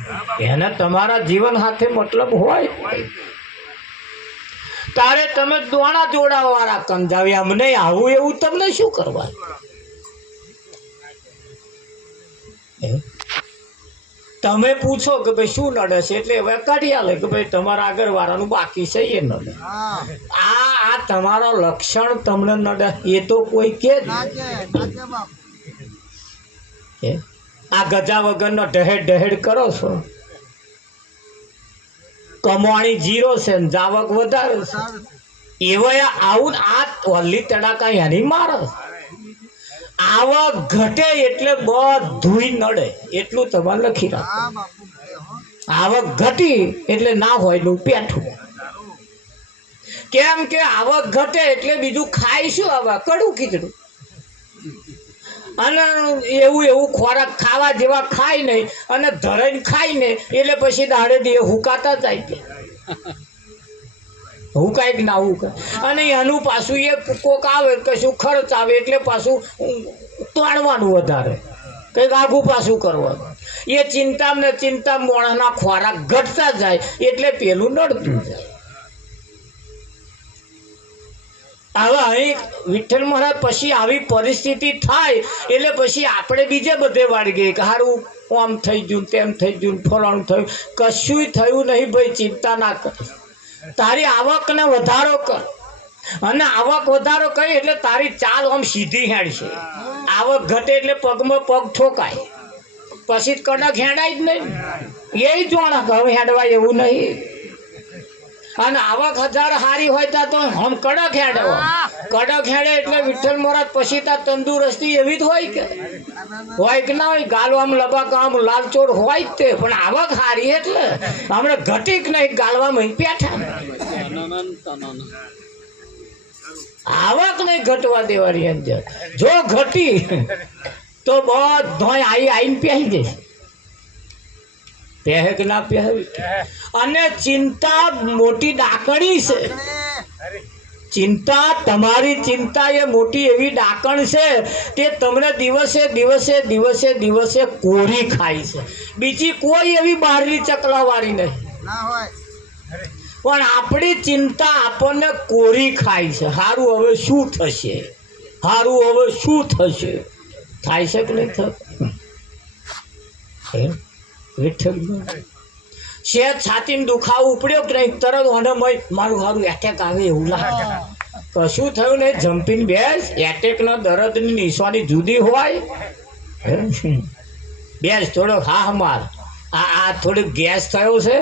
એને તમારા જીવન સાથે મતલબ હોય તારે તમે દોણા જોડાવાળા કંજાવ્યા અમને આવું એવું તમને શું કરવા તમે પૂછો કે ભાઈ શું નડે છે એટલે હવે કાઢી આલે કે ભાઈ તમારા આગળ વાળાનું બાકી છે એ નડે. આ તમારો લક્ષણ તમને નડે એ તો કોઈ કે જ આ ગજા વગરનો ઢહેડ ઢહેડ કરો છો. કમાણી 0 છે ને જાવક વધારે છે. એવા આવું આ ઓલી તડાકા એની મારે. આવક ઘટે એટલે બધુંય નડે એટલું તમારે લખી રાખો. આવક ઘટી એટલે ના હોય નું પેઠું. કેમ કે આવક ઘટે એટલે બીજું ખાય શું આવા કડું ખીચડું અને એવું ખોરાક ખાવા જેવા ખાય નહીં અને ધરાઈને ખાય ને એટલે પછી દાડે દે હુકાતા જાય કે હુકાય કે ના હુકાય. અને એનું પાછું એ કોક આવે કશું ખર્ચ આવે એટલે પાછું તોડવાનું વધારે કંઈક આઘું પાછું કરવાનું. એ ચિંતામાં ને ચિંતા મોણાના ખોરાક ઘટતા જાય એટલે પેલું નડતું જાય. હવે અહીં વિઠ્ઠલ મહારાજ પછી આવી પરિસ્થિતિ થાય એટલે પછી આપણે બીજે બધે વાળી ગઈ કે સારું આમ થઈ ગયું તેમ થઈ ગયું ફલાણું થયું. કશું થયું નહીં ભાઈ, ચિંતા ના કર. તારી આવકને વધારો કર અને આવક વધારો કરી એટલે તારી ચાલ આમ સીધી હેડ છે. આવક ઘટે એટલે પગમાં પગ ઠોકાય પછી કડક હેડાય જ નહીં. એ જોણા હવે હેડવાય એવું નહીં. અને આવક 1000 હારી હોય તો હમ કડક હેડે કડક હેડે એટલે વિઠ્ઠલ મહારાજ પછી ત્યાં તંદુરસ્તી એવી જ હોય કે ના હોય. ગાલો આમ લબાક આમ લાલચોળ હોય જ તે, પણ આવક હારી એટલે હમણાં ઘટી કે નહીં ગાલવામાં પેઠા. આવક નહીં ઘટવા દેવાની અંદર. જો ઘટી તો બધોય આવીને પહેરી જશે. પહે કે ના પહેવી. અને ચિંતા મોટી ડાકણી છે. ચિંતા તમારી ચિંતા એ મોટી એવી ડાકણ છે તે તમને દિવસે દિવસે દિવસે દિવસે કોરી ખાય છે. બીજી કોઈ એવી બહારની ચકલાવાળી નહીં, પણ આપણી ચિંતા આપણને કોરી ખાય છે. સારું હવે શું થશે, સારું હવે શું થશે, થાય છે કે નહીં થતું. વિઠ્ઠલ શેર છાતીમાં દુખાવો ઉપડ્યો કે નહીં તરત અને મારું સારું એટેક આવે એવું લાગે. કશું થયું નહીં, જમ્પીને બેસ. એટેકનો દર્દની નિશાની જુદી હોય. બેસ થોડો હા માર. આ થોડીક ગેસ થયો છે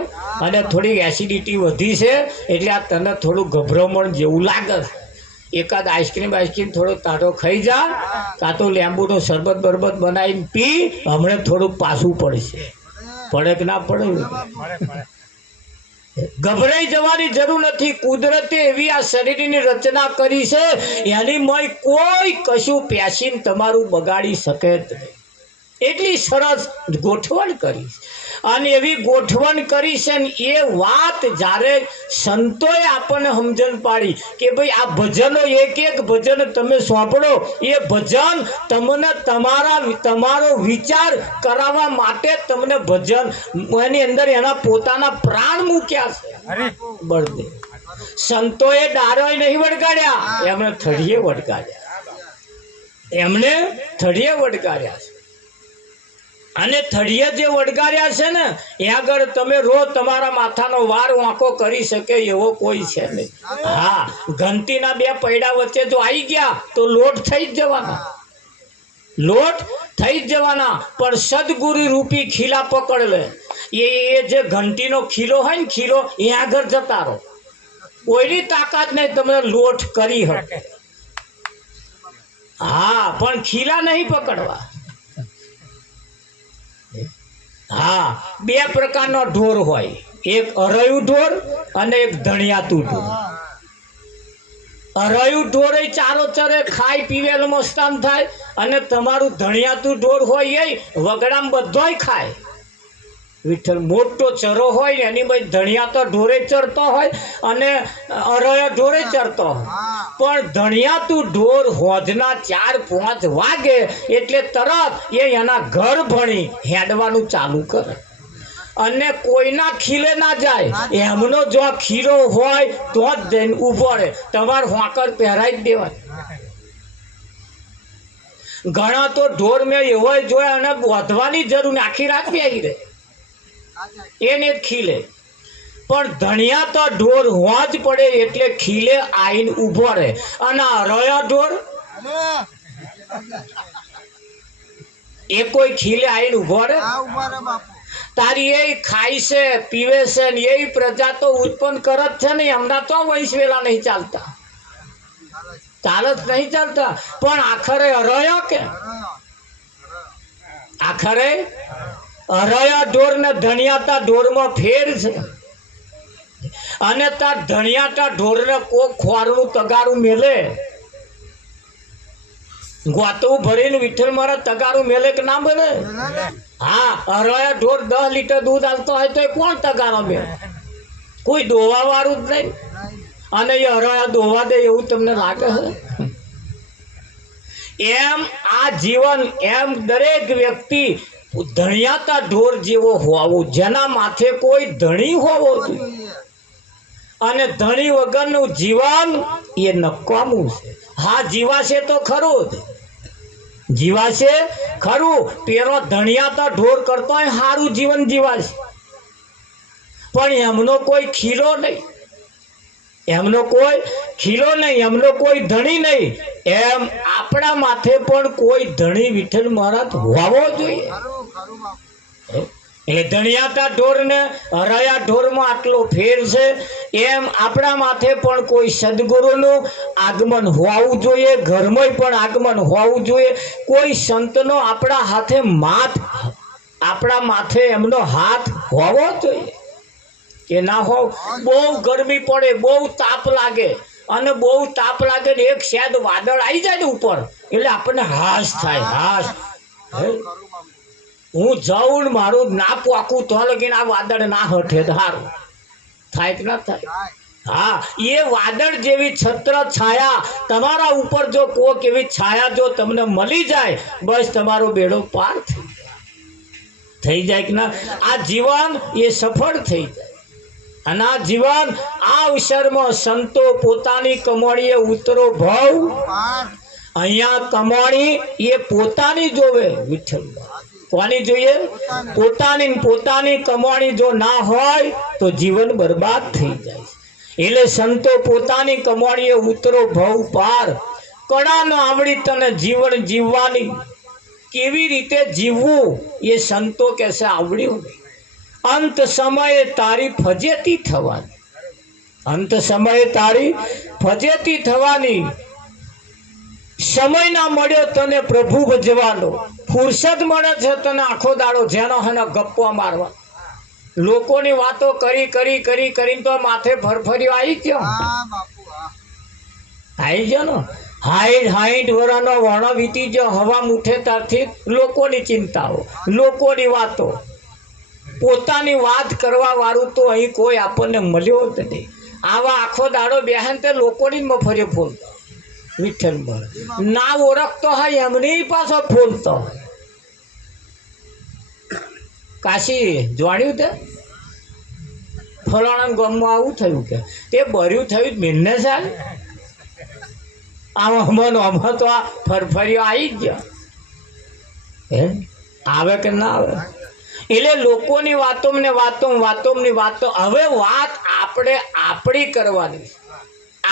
અને થોડીક એસિડિટી વધી છે એટલે આ તને થોડું ગભરામણ જેવું લાગે. એકાદ આઈસ્ક્રીમ થોડો તાટો ખાઈ જા, કાં તો લીંબુનો શરબત બરબત બનાવીને પી. હમણાં થોડુંક પાછું પડશે. પડે કે ના પડે. ગભરાઈ જવાની જરૂર નથી. કુદરતે એવી આ શરીરની રચના કરી છે એની મય કોઈ કશું પેશીને તમારું બગાડી શકે જ નહીં. એટલી સરસ ગોઠવણ કરી અને એવી ગોઠવણ કરી છે ને એ વાત જ્યારે સંતોએ આપણને સમજણ પાડી કે ભાઈ આ ભજનો એક ભજન તમે સાંભળો. એ ભજન તમને તમારો વિચાર કરાવવા માટે તમને ભજન એની અંદર એના પોતાના પ્રાણ મૂક્યા છે. બળદે સંતોએ ડારોય નહીં વળગાડ્યા, એમણે થળીએ વળગાડ્યા છે. અને થળીએ જે વળગાડ્યા છે ને એ આગળ તમે રોજ તમારા માથાનો વાર વાંકો કરી શકે એવો કોઈ છે નહીં. હા, ઘંટીના 2 પૈડા વચ્ચે જો આવી ગયા તો લોટ થઈ જ જવાના. પણ સદગુરુ રૂપી ખીલા પકડ લે. એ જે ઘંટીનો ખીલો હોય ને ખીલો એ આગળ જતા રહો. કોઈની તાકાત નહીં તમને લોટ કરી શકે. હા, પણ ખીલા નહીં પકડવા. હા, 2 પ્રકારનો ઢોર હોય, એક અરયું ઢોર અને એક ધણિયાતું ઢોર. અરયું ઢોર એ ચારો ચરે ખાય પીવે મસ્તાન થાય અને તમારું ધણિયાતું ઢોર હોય એ વગડામાં બધોય ખાય. વિઠ્ઠલ મોટો ચરો હોય ને એની પછી ધણિયા તો ઢોરે ચરતો હોય અને અરયો ઢોરે ચરતો હોય. પણ ધણિયાતું ઢોર હોજના 4-5 વાગે એટલે તરત એના ઘર ભણી હેડવાનું ચાલુ કરે અને કોઈના ખીલે ના જાય. એમનો જો ખીરો હોય તો જ જઈને ઊભો રહે. તમારે હોંકર પહેરાઈ જ દેવાય. ઘણા તો ઢોર મેં એવો જોયા અને બોધવાની જરૂર આખી રાત બેસી રહે. એને જ ખીલે. પણ ધણિયા તો ઢોર હોવા જ પડે એટલે ખીલે આઈને ઊભો રહે. અને અરયા ઢોર એ કોઈ ખીલે આઈને ઊભો રહે? તારી એ ખાય છે, પીવે છે ને એ પ્રજા તો ઉત્પન્ન કરત છે ને. હમણાં તો વંશ વેલા નહીં ચાલતા, ચાલત નહીં ચાલતા. પણ આખરે અરયો કે આખરે અરયા ઢોર ને ધણિયાતા ઢોરમાં ફેર છે. અને તાર ધણિયાતા ઢોરને કોક ખોરનું તગારું મેલે, ગોતવું ભરીને વિઠ્ઠલ મારા તગારું મેલે કે ના બને? હા, અરયા ઢોર 10 લીટર દૂધ આવતો હોય તો એ કોણ તગારો મેલે? કોઈ દોવા વાળું જ નહીં. અને એ અરયા દોવા દે એવું તમને લાગે છે? એમ આ જીવન, એમ દરેક વ્યક્તિ ધણિયાતા ઢોર જેવો હોવો, જેના માથે કોઈ ધણી હોવો જોઈએ. અને ધણી વગરનું જીવન એ નકામું છે. હા, જીવાશે તો ખરું જ, જીવાશે ખરું. પેલો ધણિયાતા ઢોર કરતો હોય સારું જીવન જીવાશે, પણ એમનો કોઈ ખીલો નહીં, એમનો કોઈ ખીલો નહીં, એમનો કોઈ ધણી નહીં. એમ આપણા માથે પણ કોઈ ધણી વિઠ્ઠલ મહારાજ હોવો જોઈએ. એટલે ધણિયાતા ઢોર ને અરયા ઢોરમાં આટલો ફેર છે. એમ આપણા માથે પણ કોઈ સદગુરુનું આગમન હોવું જોઈએ, ઘરમાં પણ આગમન હોવું જોઈએ. કોઈ સંતનો આપણા હાથે આપણા માથે એમનો હાથ હોવો જોઈએ કે ના હોવ? બહુ ગરમી પડે, બહુ તાપ લાગે, અને બહુ તાપ લાગે ને એક શેદ વાદળ આવી જાય ને ઉપર, એટલે આપણને હાશ થાય. હાશ, હું જાઉં ને મારું ના પોકું તો લગીને આ વાદળ ના હઠે સારું થાય કે ના થાય? હા, એ વાદળ જેવી છત્ર છાયા તમારા ઉપર જો કોક એવી છાયા જો તમને મળી જાય, બસ તમારો બેડો પાર થઈ જાય કે ના? આ જીવન એ સફળ થઈ જાય. અને આ જીવન આ અવસરમાં સંતો પોતાની કમાણીએ ઉતરો ભાવ. અહીંયા કમાણી એ પોતાની જોવે વિઠ્ઠલ. કોની જોઈએ? પોતાની. પોતાની કમાણી જો ના હોય તો જીવન બરબાદ થઈ જાય. એટલે સંતો પોતાની કમાણીએ ઉતરો ભવ પાર. કળા ન આવડી તને જીવન જીવવાની, કેવી રીતે જીવવું એ સંતો કહેશે આવડ્યું નહીં. અંત સમયે તારી ફજેતી થવાની, અંત સમયે તારી ફજેતી થવાની. સમય ના મળ્યો તને પ્રભુ ભજવાનો, ફુરસદ મળે છે તને આખો દાડો જેનો હને ગપ્પો મારવા. લોકોની વાતો કરી કરી કરી કરીને તો માથે ફરફર્યો આવી ગયો, આવી ગયો ને. 60 વર્ષનો વર્ણ વીતી ગયો. હવા મુઠે ત્યારથી લોકોની ચિંતાઓ, લોકોની વાતો. પોતાની વાત કરવા વાળું તો અહીં કોઈ આપણને મળ્યો જ નથી. આવા આખો દાડો બેહન તે લોકોની મફરે ફોલતો વિઠ્ઠલ ના ઓળખતો હોય એમની પાછો ફોલતો હોય. કાશી જોડ્યું તે ફલાણા ગામમાં આવું થયું કે તે બર્યું થયું મેને ચાલ આમાં તો આ ફરફરીઓ આવી જ ગયો. હે આવે કે ના આવે? એટલે લોકોની વાતોની વાતો. હવે વાત આપણે આપણી કરવાની.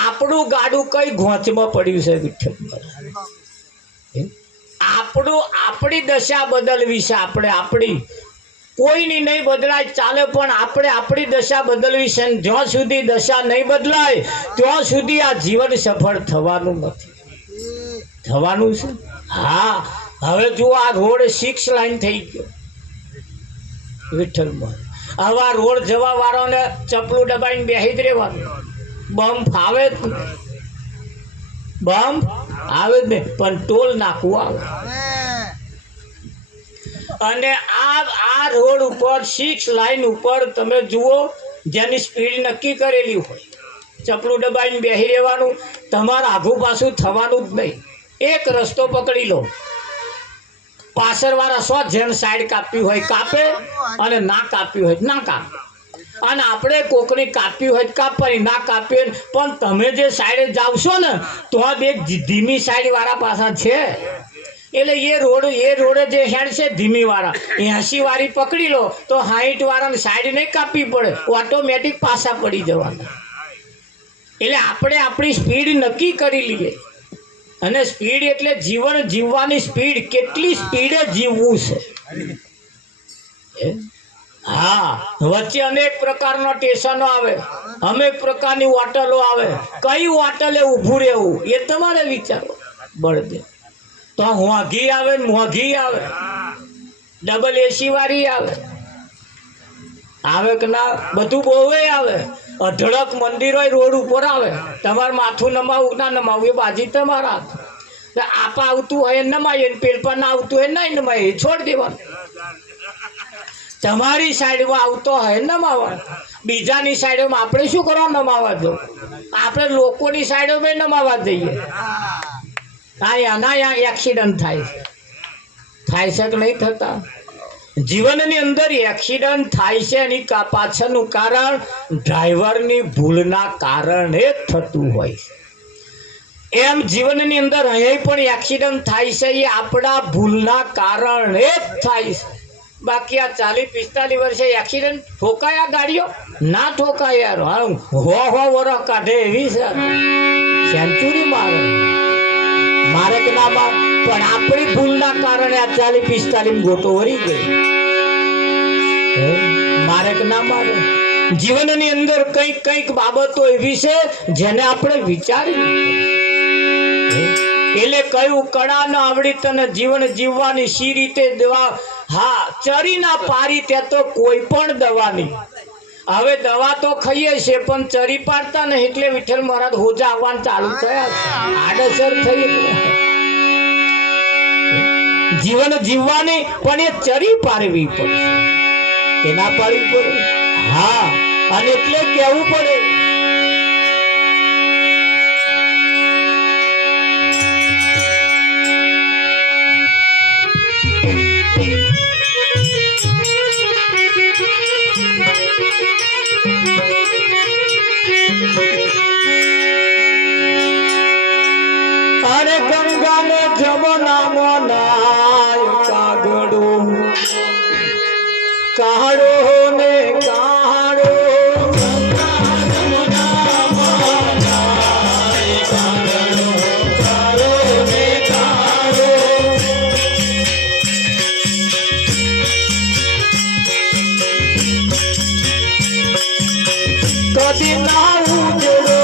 આપણું ગાડું કઈ ઘોંચમાં પડ્યું છે વિઠ્ઠલ? આપણી દશા બદલવી છે. આપણે આપણી કોઈની નહીં બદલાય ચાલે, પણ આપણે આપણી દશા બદલવી છે. જ્યાં સુધી દશા નહીં બદલાય ત્યાં સુધી આ જીવન સફળ થવાનું નથી. થવાનું છે. હા, હવે જો આ રોડ 6 લાઈન થઈ ગયો વિઠ્ઠલમાં. હવે આ રોડ જવા વાળાને ચપલું દબાઈને બેસી જ રહેવાનું. બમ્પ આવે જ નહીં, બમ્પ આવે જ નહીં, પણ ટોલ નાખવું આવે. અને આ રોડ ઉપર 6 લાઈન ઉપર તમે જુઓ, જેની સ્પીડ નક્કી કરેલી હોય, ચપલું દબાઈને બેસી રહેવાનું. તમારે આઘું પાછું થવાનું જ નહીં. એક રસ્તો પકડી લો, પાછળવાળા 100 જેમ સાઈડ કાપી હોય કાપે, અને ના કાપી હોય ના કાપે. અને આપણે કોકની કાપી હોય કાપવાની, ના કાપીએ. પણ તમે જે સાઈડે જાવશો ને તો એક ધીમી સાઈડ વાળા પાછા છે, એટલે એ રોડે જે હેડ છે ધીમી વાળા 80 વાળી પકડી લો તો 60 વાળાને સાઈડ નહીં કાપવી પડે, ઓટોમેટિક પાછા પડી જવાના. એટલે આપણે આપણી સ્પીડ નક્કી કરી લઈએ. અને સ્પીડ એટલે જીવન જીવવાની સ્પીડ, કેટલી સ્પીડે જીવવું છે. હા, વચ્ચે અનેક પ્રકારના સ્ટેશનો આવે, અનેક પ્રકારની હોટલો આવે. કઈ હોટલે ઊભું રહેવું એ તમારે વિચારો. બળદે તો મોંઘી આવે ને મોંઘી આવે, ડબલ એસી વાળી આવે કે ના, બધું બહુ આવે. અઢળક મંદિરો રોડ ઉપર આવે, તમારે માથું નમાવું ના નમાવું એ બાજી તમારા. આપા આવતું હોય નમાય, પેલપા ના આવતું હોય નહીં નમાય, છોડ દેવાનું. તમારી સાઈડમાં આવતો હોય નમાવા, બીજાની સાઈડમાં આપણે શું કરવા નમાવા દો? આપણે લોકોની સાઈડમાં નમાવા દઈએ. આના એક્સિડન્ટ થાય છે કે નહીં થતા? જીવનની અંદર એક્સિડન્ટ થાય છે, એની પાછળનું કારણ ડ્રાઈવરની ભૂલના કારણે જ થતું હોય છે. એમ જીવનની અંદર અહીં પણ એક્સિડન્ટ થાય છે, એ આપણા ભૂલના કારણે જ થાય છે. બાકી આ 40-45 વર્ષે એક્સિડન્ટ ઠોકાયા ગાડીઓ ના ઠોકાય યાર. હો વરસ કાઢે એવી છે, સેન્ચુરી મારે કે ના માર, પણ આપણી ભૂલના કારણે આ 40-45 ગોટો વળી ગઈ. મારે કે ના મારે. જીવનની અંદર કંઈક બાબતો એવી છે જેને આપણે વિચારી. એટલે કયું કળા ન આવડી તને જીવન જીવવાની સી રીતે દવા. હા, ચરી ના પારી તે તો કોઈ પણ દવાની. હવે દવા તો ખાઈએ છે પણ ચરી પાડતા ને, એટલે વિઠ્ઠલ મહારાજ હોજા આવવાનું ચાલુ થયા, આડઅસર થઈ. જીવન જીવવાની પણ એ ચરી પાડવી પડશે કે ના પાડવી પડે? હા, અને એટલે કહેવું પડે. અરે ગંગાને જમનામાં નાય કાગડો, કાળો ને કાળો. કદી ના ઉજળો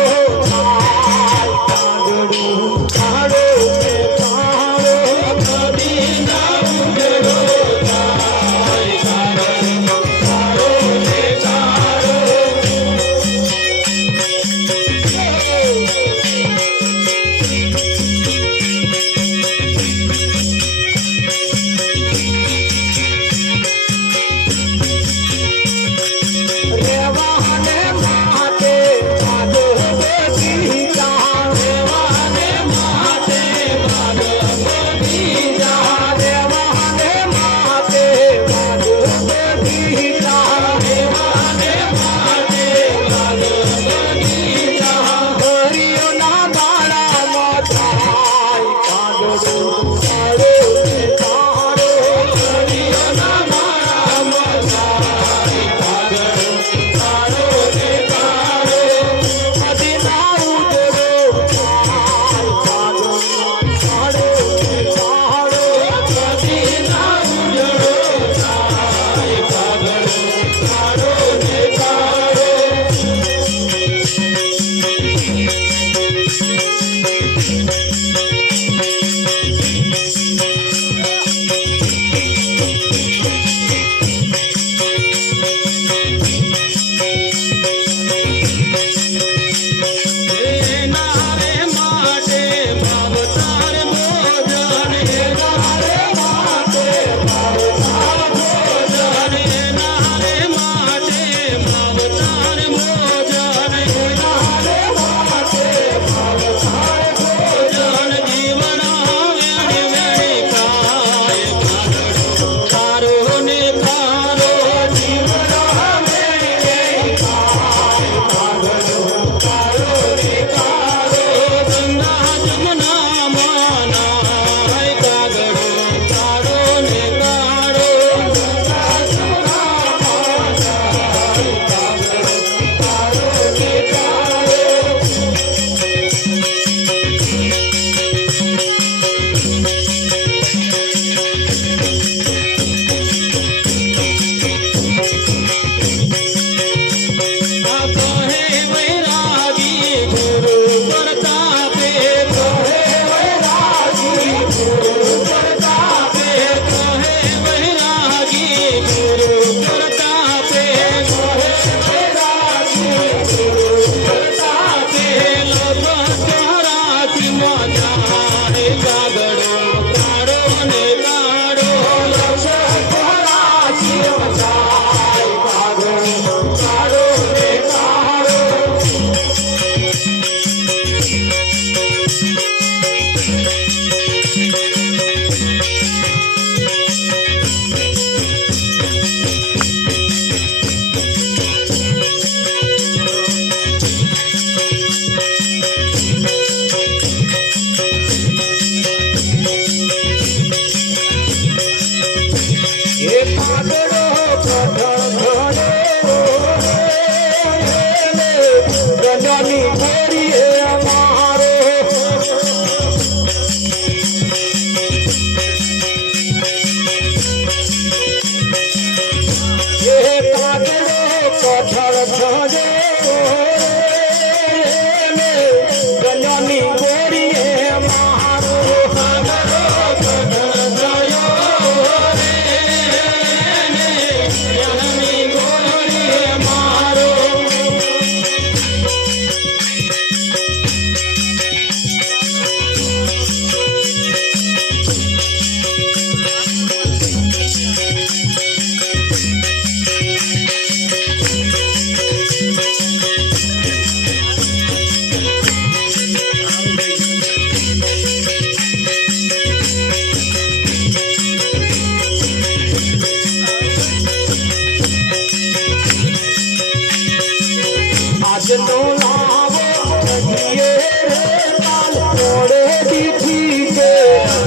ગજાની ગોરીએ અમારો એ કાગડો કઠર થજે ગજાની ગોરીએ અમારો કાગડો કઠર થયો ગજાની ગોરીએ અમારો આજનો લાવો રહીએ કાલ કોડે દીઠી છે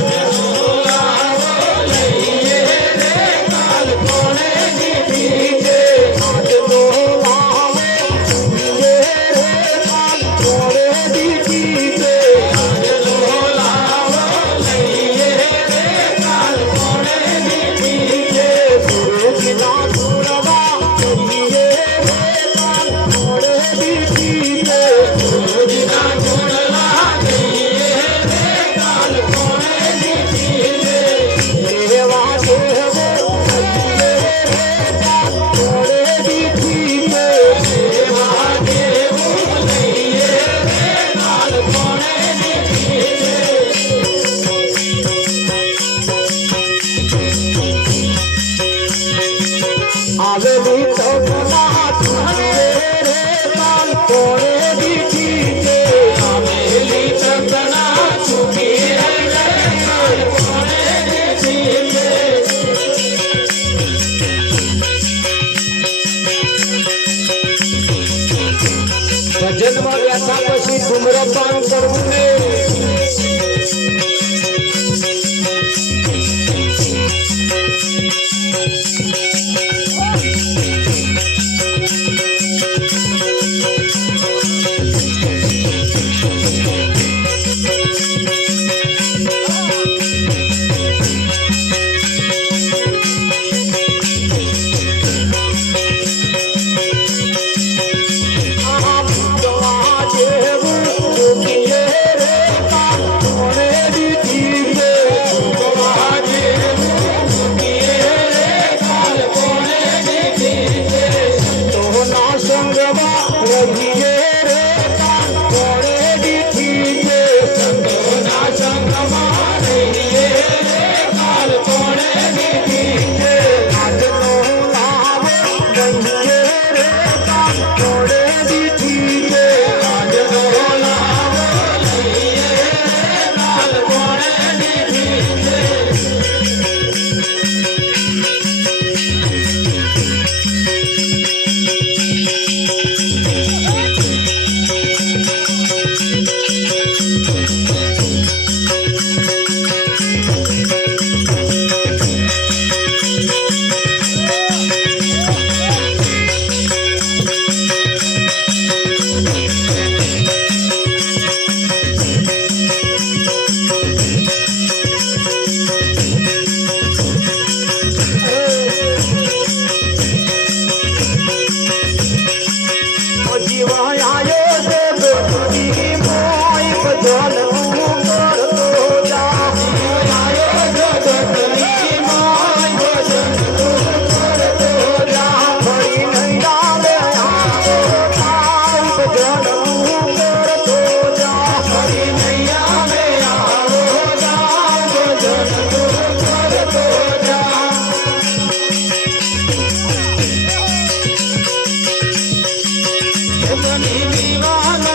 આજનો લાવો લઈએ કાલ કોડે દીઠી છે આજનો લાવો લઈએ કાલ કોડે દીઠી છે આજનો લાવો લઈએ કાલ કોડે દીઠી છે સુરજના સુરવા લઈએ કાલ કોડે દીઠી છે સુરજના સુરવા લઈએ કાલ કોડે દીઠી છે દેવા દેવો લઈએ કાલ કોડે દીઠી છે દેવા દેવો લઈએ કાલ કોડે દીઠી છે આવેલી તકના તુને રે કાલ કોડે દીઠી છે આવેલી તકના ચૂકી રે કાલ કોડે દીઠી છે ભજનમાં બેઠા પછી ધૂમ્રપાન કરવું નહીં દીવાનો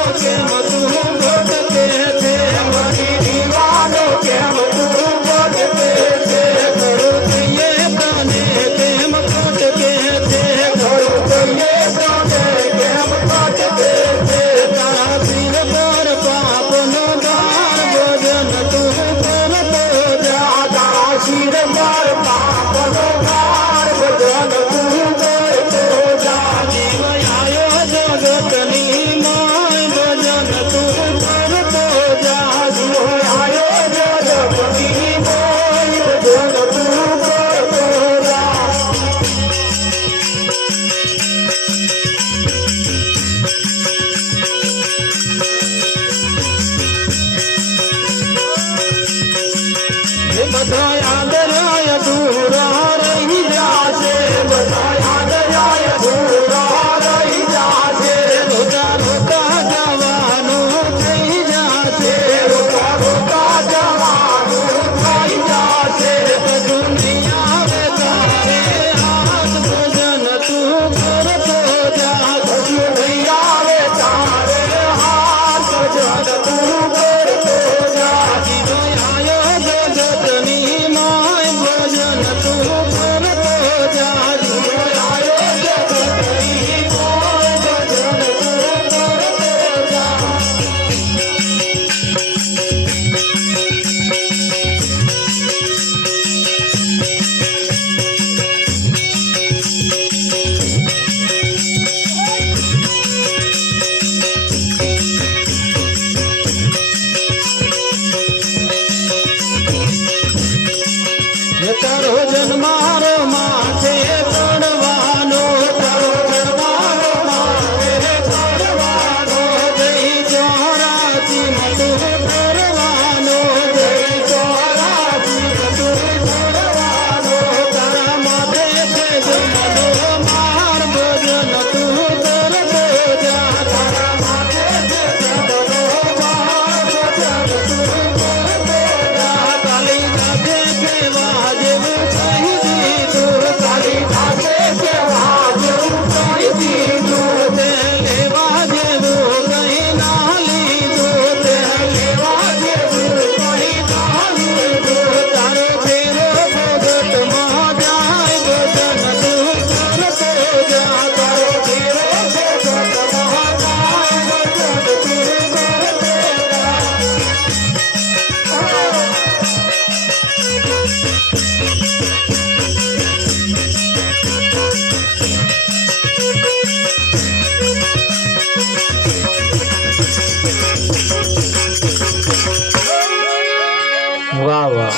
વાહ વાહ,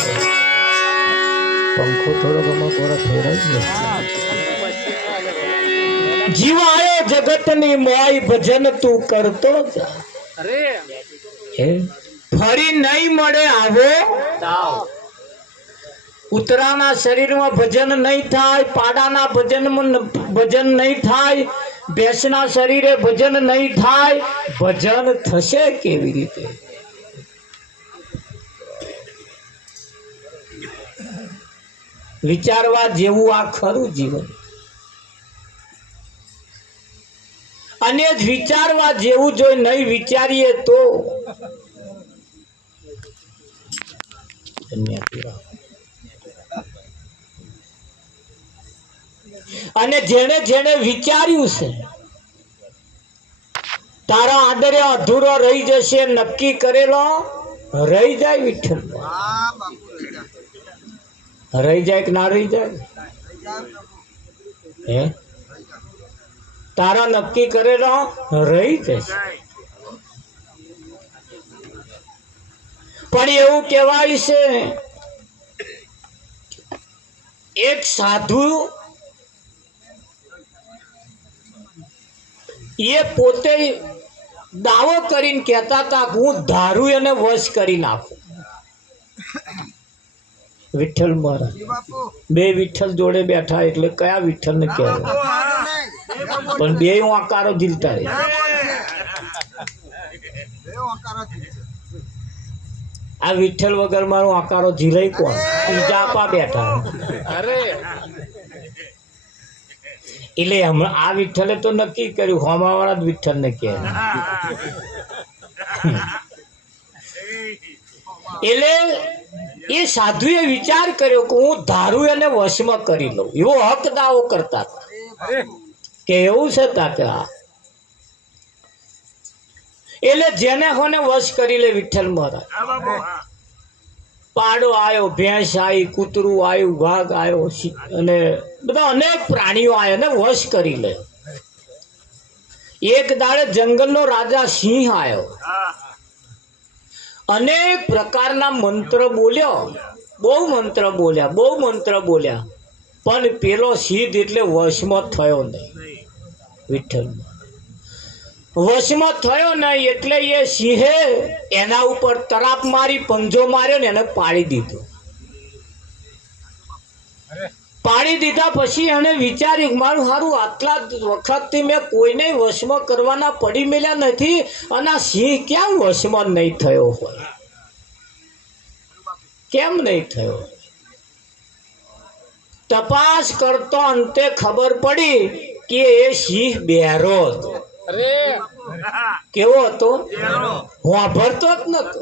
પંખો થોડો ગમો કોરા ફેરાય જીવ આયો જગતની મોય ભજન તું કરતો જા. હે ફરી નહીં મળે આવો તાવ. ઉતરાના શરીરમાં ભજન નહીં થાય, પાડાના ભજન નહીં થાય, ભેંસના શરીરે ભજન નહીં થાય, ભજન થશે કેવી રીતે? વિચારવા જેવું આ ખરું જીવન, અને જ વિચારવા જેવું જો નહીં વિચારીએ તો અને જેને જેને વિચાર્યું છે તારા આદરે અધૂરો રહી જશે, નક્કી કરેલો રહી જાય. વિઠ્ઠલ રહી જાય કે ના રહી જાય? હે તારા નક્કી કરેલો રહી જશે. પણ એવું કહેવાય છે એક સાધુ એ પોતે દાવો કરીને કહેતા હતા કે હું ધારું એને વશ કરી નાખું. વિઠ્ઠલ મહારાજ બે વિઠ્ઠલ જોડે બેઠા એટલે કયા વિઠ્ઠલ ને કહેવાય? પણ બે આકારો ઝીલતા રહે. આ વિઠ્ઠલ વગર મારો આકારો ઝીલાય કોણ? ત્રીજા આપા બેઠા. એટલે હમણાં આ વિઠ્ઠલે તો નક્કી કર્યું હોમાવાળા જ વિઠ્ઠલ ને કહે. એટલે એ સાધુએ વિચાર કર્યો કે હું ધારું એને વશમાં કરી લઉં, એવો હક દાવો કરતા કે એવું છે કે હા. એટલે જેને હોને વશ કરી લે વિઠ્ઠલ મહારાજ. પાડો આવ્યો, ભેંસ આવી, કૂતરું આવ્યું, વાઘ આવ્યો અને બધા અનેક પ્રાણીઓ આવ્યા ને વશ કરી લે. એક દાડે જંગલનો રાજા સિંહ આવ્યો, અનેક પ્રકારના મંત્ર બોલ્યો, બહુ મંત્ર બોલ્યા, પણ પેલો સિંહ એટલે વશમાં થયો નહીં. વિઠ્ઠલ વશમાં થયો નહીં એટલે એ સિંહે એના ઉપર તરાપ મારી, પંજો માર્યો ને એને પાડી દીધો. પાડી દીધા પછી એને વિચાર્યું મારું સારું આટલા વખતથી મેં કોઈને વશમાં કરવાના પડી મેલ્યા નથી, અને આ સિંહ કેમ વશમાં નહીં થયો હોય? કેમ નહીં થયો? તપાસ કરતો અંતે ખબર પડી કે એ સિંહ બેરો હતો. કેવો હતો? વાપરતો જ નતો.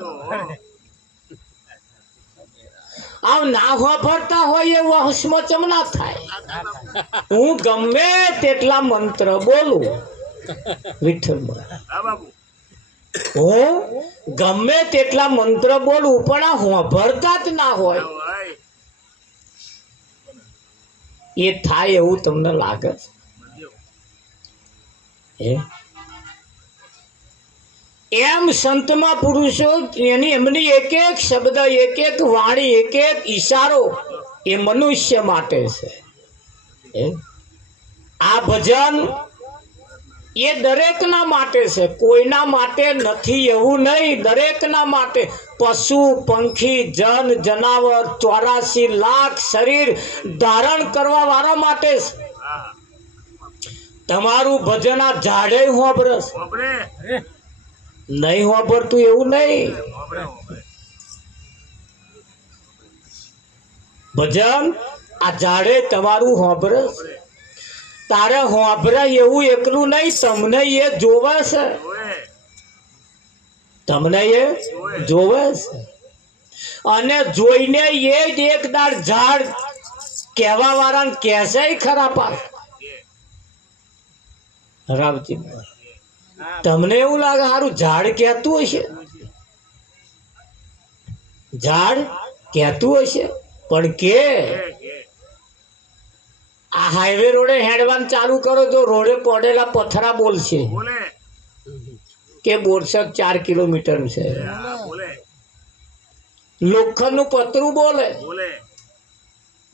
આમ ના વાપરતા હોય એ વશમાં ચમ ના થાય? હું ગમે તેટલા મંત્ર બોલું, વિઠ્ઠલ હું ગમે તેટલા મંત્ર બોલું પણ આ વાપરતા જ ના હોય એ થાય એવું તમને લાગે છે? એમ સંતમાં પુરુષો એમની એક એક શબ્દ, એક એક વાણી, એક એક ઈશારો એ મનુષ્ય માટે છે. આ ભજન એ દરેકના માટે છે, કોઈના માટે નથી એવું નહીં. દરેકના માટે, પશુ પંખી જન જનાવર 84 લાખ શરીર ધારણ કરવા વાળા માટે છે. તમારું ભજન આ ઝાડે હોબરસ નહીં હોબરતું એવું નહીં. ભજન આ ઝાડે તમારું હોબરસ. તારે હોબરે એવું એકલું નહીં, તમને એ જોવે છે, તમને એ જોવે છે. અને જોઈને એ જ એક દાડ ઝાડ કહેવા વાળાને કહેશે ખરા પાછા. રામજી તમને એવું લાગે સારું ઝાડ કહેતું હશે, ઝાડ કહેતું હશે, પણ કે આ હાઈવે રોડે હેડવાનું ચાલુ કરો તો રોડે પડેલા પથરા બોલશે. કે બોરસદ 4 કિલોમીટર છે. લોખંડનું પતરું બોલે,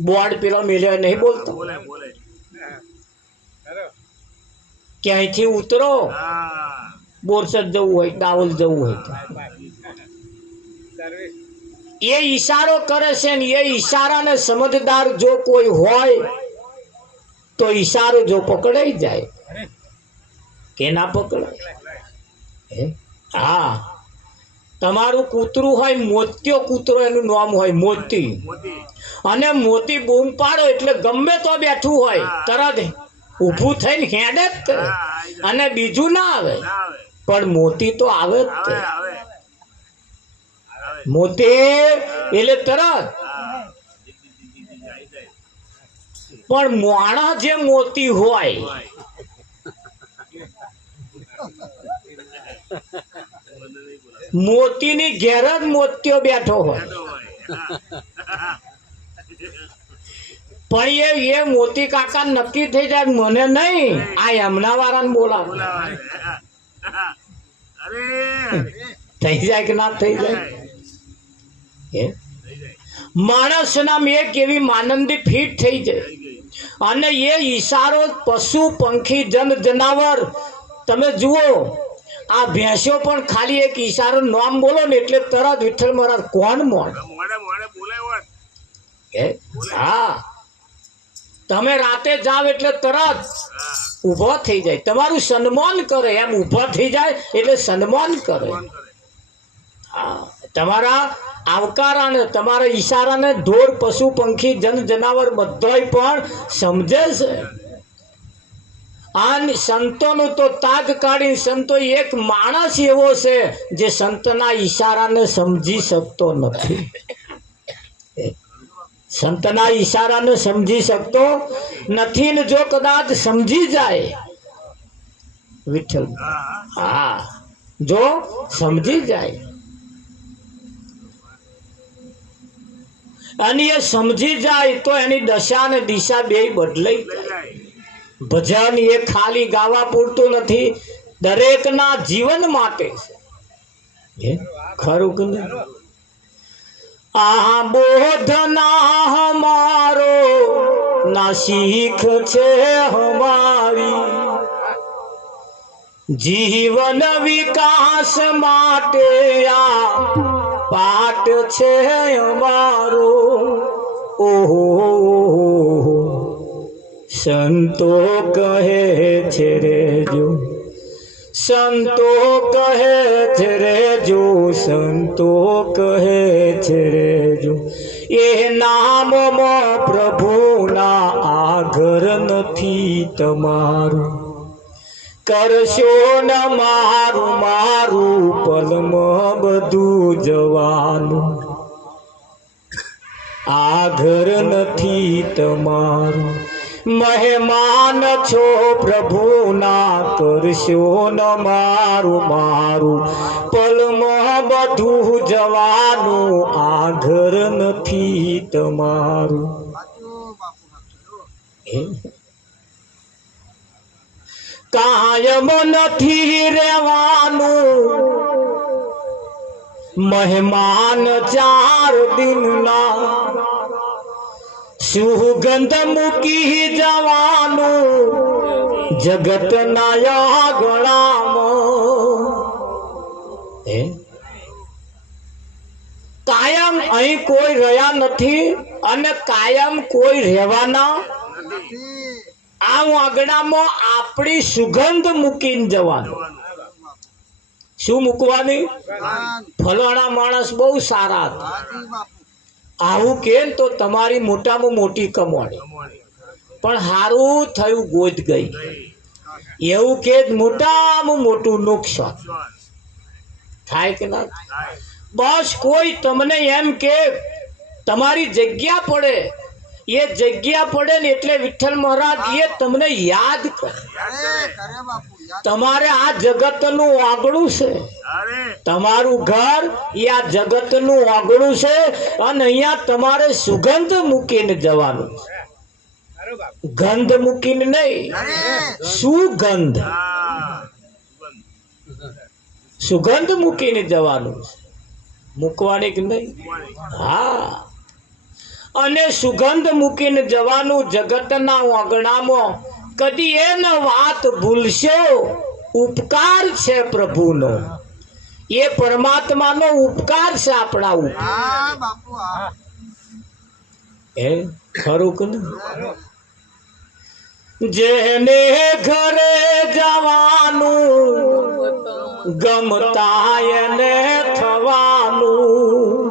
બોર્ડ પેલો મેલ્યો નહીં બોલતો કે અહીંથી ઉતરો, બોરસદ જવું હોય, દાહોદ જવું હોય તો. એ ઈશારો કરે છે ને એ ઈશારાને સમજદાર જો કોઈ હોય તો ઈશારો જો પકડાઈ જાય કે ના પકડાય. હા, તમારું કૂતરું હોય, મોતિયો કૂતરો એનું નામ હોય મોતી, અને મોતી બૂમ પાડો એટલે ગમે તો બેઠું હોય તરત ઊભું થઈને હેડે જ તે, અને બીજું ના આવે, પણ મોતી તો આવે જ તે. મોતી એટલે તરત. પણ માણસ જે મોતી હોય મોતીની ઘેર જ મોતિયો બેઠો હોય, પણ એ મોતી કાકા નક્કી થઈ જાય મને નહીં, આ એમના વાળાને બોલાવે. થઈ જાય કે ના થઈ જાય? માણસના એક એવી માનંદી ફીટ થઈ જાય, અને એ ઈશારો પશુ પંખી જન જનાવર, તમે જુઓ આ ભેંસો પણ ખાલી એક ઈશારો નામ બોલો ને એટલે તરત વિઠ્ઠલ મહારાજ કોણ મોણ. હા, તમે રાતે જાવ એટલે તરત ઊભો થઈ જાય, તમારું સન્માન કરે, એમ ઊભો થઈ જાય એટલે સન્માન કરે. હા, તમારા આવકારાને, તમારા ઈશારાને ઢોર પશુ પંખી જન જનાવર બધાય પણ સમજે છે. આ સંતોનું તો તાગ કાઢી, સંતો એક માણસ એવો છે જે સંતના ઈશારાને સમજી શકતો નથી. સંતના ઈશારાને સમજી શકતો નથી, ને જો કદાચ સમજી જાય વિઠ્ઠલ, હા, જો સમજી જાય અને એ સમજી જાય તો એની દશા અને દિશા બે બદલાઈ જાય. ભજન એ ખાલી ગાવા પૂરતું નથી, દરેકના જીવન માટે છે. ખરું કે નહીં? આ બોધના હમારો ના શીખ છે હમારી, જીવન વિકાસ માટે આ પાઠ છે અમારો. ઓહો, સંતો કહે છે રે જો, સંતો કહે છે રે જો, સંતો કહે છે રે જો, એ નામમાં પ્રભુના આઘર નથી તમારું. કરશો ન મારું મારું પલમાં બધું જવાનું, આઘર નથી તમારું. મહેમાન છો પ્રભુના, કરશો ન મારું મારું પલમાં બધું જવાનું, આઘર નથી તમારું. કાયમ નથી રહેવાનું, મહેમાન 4 દિનના, સુગંધ મૂકી જવાનું જગતના આગળામાં. કાયમ અહીં કોઈ રહ્યા નથી અને કાયમ કોઈ રહેવાના નથી. આ આગળામાં આપણી સુગંધ મૂકીને જવાનું. શું મૂકવાની? ફલાણા માણસ બહુ સારા હતા, આવું કે તો તમારી મોટામાં મોટી કમાણી, પણ સારું થયું ગોત ગઈ, એવું કે મોટામાં મોટું નુકસાન થાય કે ના? બસ કોઈ તમને એમ કે તમારી જગ્યા પડે, એ જગ્યા પડે ને એટલે વિઠ્ઠલ મહારાજ એ તમને યાદ કરે. તમારે આ જગતનું આંગણું છે, તમારું ઘર એ આ જગતનું આંગણું છે, અને અહીંયા તમારે સુગંધ મૂકીને જવાનું. ગંધ મૂકીને નહીં, સુગંધ. સુગંધ મૂકીને જવાનું છે, મૂકવાની કે નહીં? હા, અને સુગંધ મૂકીને જવાનું. જગતના ઓગણામાં કદી એ ન વાત ભૂલશો, ઉપકાર છે પ્રભુનો. એ પરમાત્માનો ઉપકાર છે આપણા ઉપર. એ ખરું કે નહીં? જેને ઘરે જવાનું ગમતા એને થવાનું.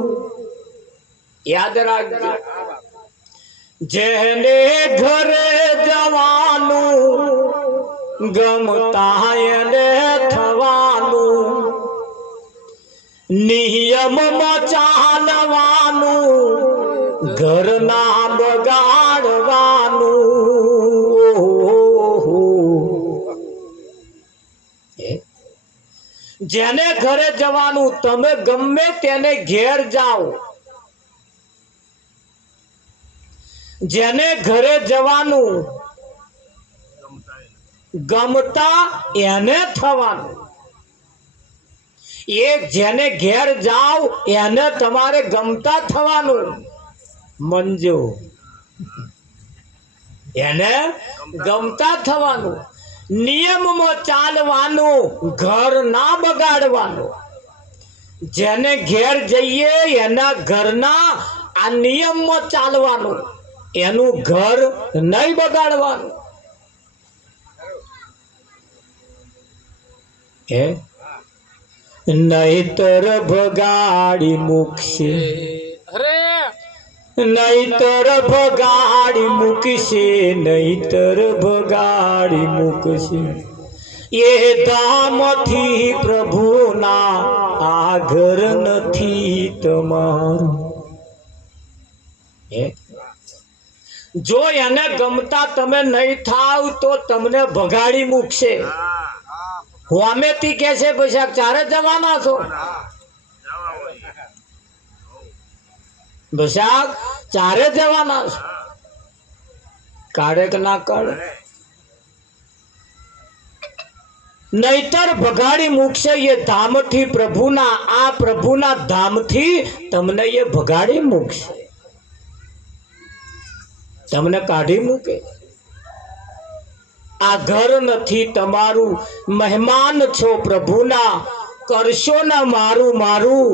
યાદ રાખજો, જેને ઘરે જવાનું ગમતા એને થવાનું. નિયમમાં ચાલવાનું, ઘરના બગાડવાનું. જેને ઘરે જવાનું, તમે ગમે તેને ઘેર જાઓ, જેને ઘરે જવાનું ગમતા એને થવાનું. એક જેને ઘેર જાઓ એને તમારે ગમતા થવાનું. મંજો, એને ગમતા થવાનું. નિયમમાં ચાલવાનું, ઘર ના બગાડવાનું. જેને ઘેર જઈએ એના ઘરના આ નિયમમાં ચાલવાનું, એનું ઘર નહીં બગાડવાનું. નહીતર ભગાડી મૂકશે, નહીતર ભગાડી મૂકશે, નહીતર ભગાડી મૂકશે. એ ધામથી પ્રભુના આ ઘર નથી તમારું. જો એને ગમતા તમે નહીં થાવ તો તમને ભગાડી મૂકશે. હોમેથી કે છે પછી ચારે જવાના છો, બસાક ચારે જવાના છો. કાઢે કે ના કાઢે? નહીતર ભગાડી મૂકશે. એ ધામથી પ્રભુના, આ પ્રભુના ધામથી તમને એ ભગાડી મૂકશે, તમને કાઢી મૂકે. આ ઘર નથી તમારું, મહેમાન છો પ્રભુના. કરશો ને મારું મારું,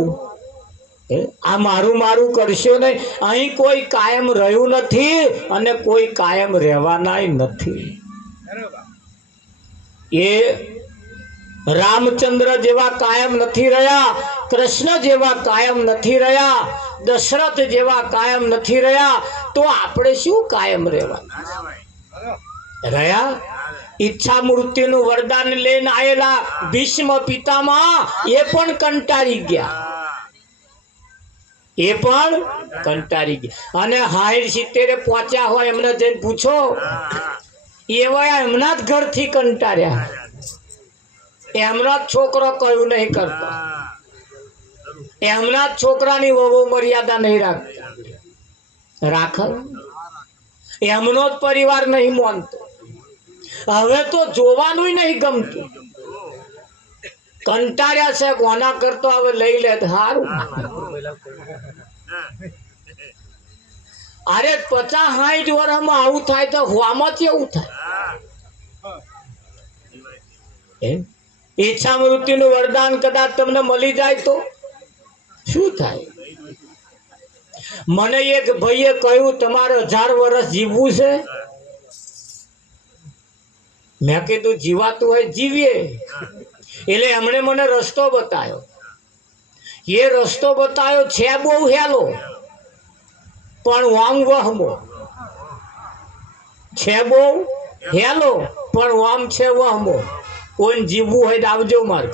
આ મારું મારું કરશો નહીં. અહીં કોઈ કાયમ રહ્યું નથી અને કોઈ કાયમ રહેવાના નથી. એ રામચંદ્ર જેવા કાયમ નથી રહ્યા, કૃષ્ણ જેવા કાયમ નથી રહ્યા, દશરથ જેવા કાયમ નથી રહ્યા, તો આપણે શું કાયમ રહેવાના રહ્યા? ઈચ્છા મૃત્યુનું વરદાન લઈને આવેલા ભીષ્મ પિતામહ એ પણ કંટાળી ગયા, એ પણ કંટાળી ગયા. અને 60-70 પહોંચ્યા હોય એમને જઈને પૂછો, એવા એમના જ ઘરથી કંટાળ્યા. એમના જ છોકરો કયું નહીં કરતો, એમના જ છોકરાની વહુ મર્યાદા નહીં રાખ, એમનો જ પરિવાર નહીં માનતો. હવે તો જોવાનું નહીં ગમતું, કંટાળ્યા છે. કોના કરતો હવે લઈ લે સારું. અરે 50-60 વર્ષમાં આવું થાય તો હોવામાં કેવું થાય? ઈચ્છા મૃત્યુનું વરદાન કદાચ તમને મળી જાય તો શું થાય? મને એક ભાઈએ કહ્યું તમારે 1000 વર્ષ જીવવું છે. મેં કીધું જીવાતું હોય જીવીએ. એટલે એમણે મને રસ્તો બતાવ્યો. એ રસ્તો બતાવ્યો છે બહુ હેલો, પણ વામ વહમો છે. બહુ હેલો પણ વામ છે વહમો. કોઈ જીવવું હોય તો આવજો મારે.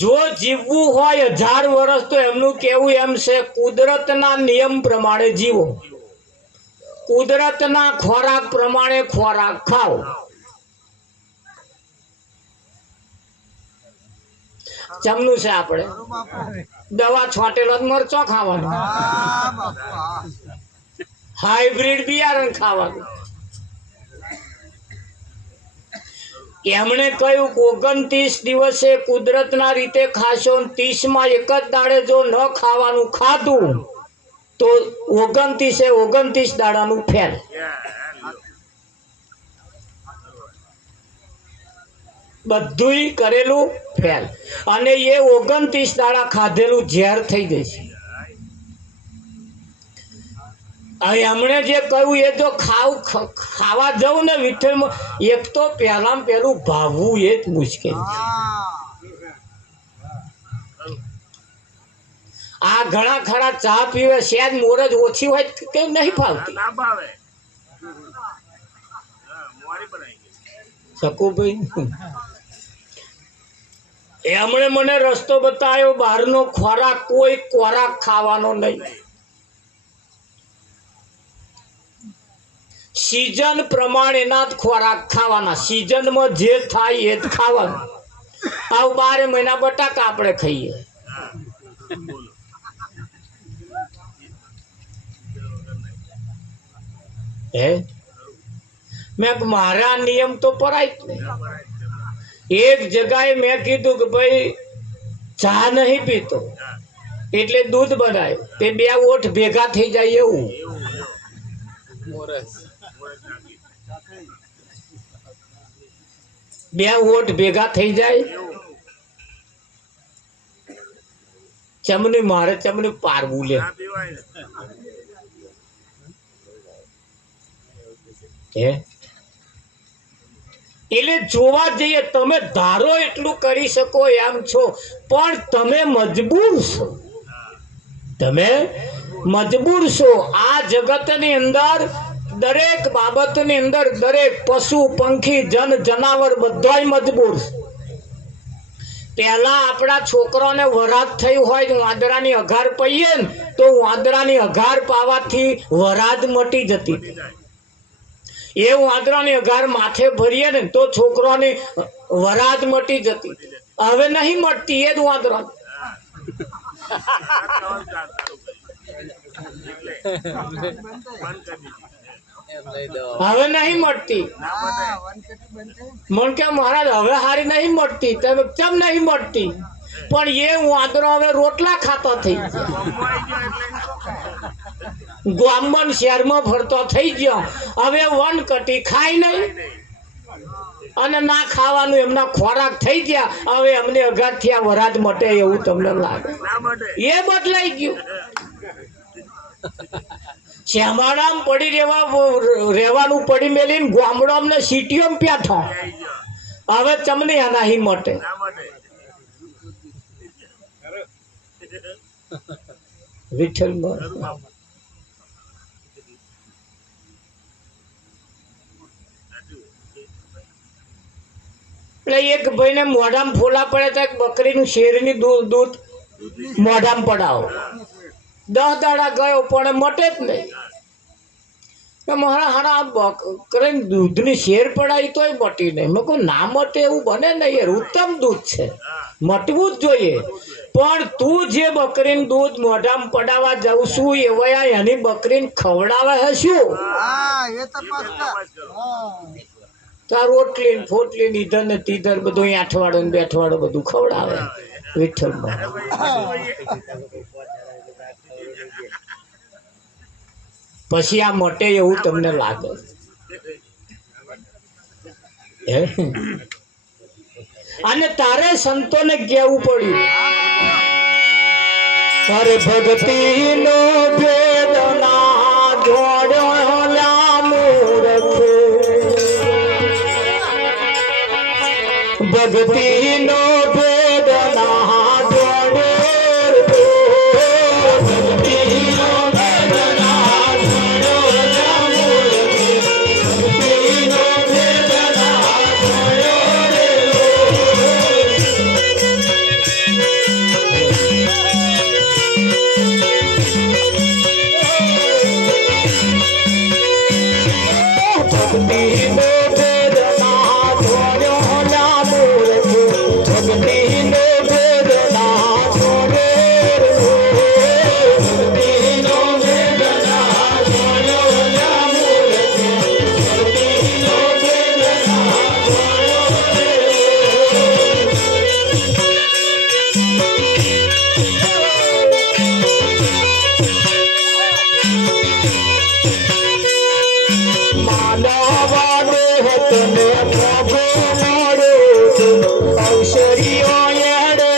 જો જીવવું હોય 1000 વર્ષ તો એમનું કેવું એમ છે, કુદરતના નિયમ પ્રમાણે જીવો, કુદરતના ખોરાક પ્રમાણે ખોરાક ખાઓ. જમનું છે આપણે દવા છોટેલો મરચો ખાવાનો. હાઇબ્રિડ બિયારણ ખાવાનું. એમણે કહ્યું 29 દિવસે કુદરતના રીતે ખાશો, 30માં એક જ દાડે જો ન ખાવાનું ખાધું તો 29 દાડાનું ફેલ. બધુંય કરેલું ફેલ, અને એ 29 દાડા ખાધેલું ઝેર થઈ જશે. એમણે જે કહ્યું એ જો ખાવા જવું ને વિઠ્ઠલમાં, એક તો પહેલામાં પહેલું ભાવવું એ જ મુશ્કેલ છે. આ ઘણા ખરા ચા પીવે, શેજ મોરજ ઓછી હોય કેમ નહીં ભાવતી? શકુભાઈ એમણે મને રસ્તો બતાવ્યો, બહારનો ખોરાક કોઈ ખોરાક ખાવાનો નહીં. सीजन प्रमाण खोराक खावाना, सीजन में जे थाय ए ज खावानुं. आव 12 महीना बटाका आपणे खाईए. मैं मारा नियम तो पराय ज नहीं. एक जगह मैं कीधुं के भाई चा नहीं पीतो एटले दूध बनाव्युं, ते 2 ओठ भेगा थई जाय एवुं. બે ઓઠ ભેગા થઈ જાય. ચમની મારે ચમની પારવું લે. એટલે જોવા જઈએ તમે ધારો એટલું કરી શકો એમ છો, પણ તમે મજબૂર છો. તમે મજબૂર છો. આ જગતની અંદર દરેક બાબતની અંદર દરેક પશુ પંખી જન જનાવર બધાય મજબૂર. પહેલા આપણા છોકરાને વરાત થઈ હોય, વાંદરાની અઘાર પઈએ ને તો વાંદરાની અઘાર પાવાથી વરાત મટી જતી. એ વાંદરાની અઘાર માથે ભરીએ ને તો છોકરાની વરાત મટી જતી. હવે નહીં મટતી એ જ વાંદરા. હવે નહીં મળતી. મન કે મહારાજ હવે હારી નહીં મળતી. તમે કેમ નહીં મળતી? પણ એ વાંદરો હવે રોટલા ખાતો થઈ ગયો, ગામમાં શહેરમાં ફરતો થઈ ગયો. હવે વન કટી ખાય નહીં અને ના ખાવાનું એમના ખોરાક થઈ ગયા. હવે અમને અઘાતથી આ વરાજ મટે એવું તમને લાગે? એ બદલાઈ ગયું. શ્યામારામ પડી રહેવાનું પડી મેલીને ગામડો અમને સિટીઓ પ્યાઠો. હવે તમને આના હી મટે. વિઠ્ઠલ એક ભાઈ ને મોઢામાં ફોલા પડે તો બકરીનું શેરની દૂધ મોઢામાં પડાવો. 10 દાડા ગયો પણ મટે જ નહીં. મારા હારા બકરીને દૂધની શેર પડાવી તોય મટી નહીં. મેં કહું ના મટે એવું બને નહીં. યાર ઉત્તમ દૂધ છે, મટવું જ જોઈએ. પણ તું જે બકરીનું દૂધ મોઢામાં પડાવવા જાઉં છું એવા એની બકરીને ખવડાવે છે શું? તાર રોટલી ને ફોટલી ને ઈધર ને તીધર બધું આઠવાડો ને બેઠવાડો બધું ખવડાવે. વિઠ્ઠલમાં પછી આ મટે એવું તમને લાગે? અને તારે સંતોને કહેવું પડ્યું, અરે ભક્તિ નો ભેદ ના જોડ્યો મૂર્ખે, ભક્તિ નો ભેદ ના જોડે. માનવ દેહ તને પ્રભુ મળ્યો અવસરીઓ એડે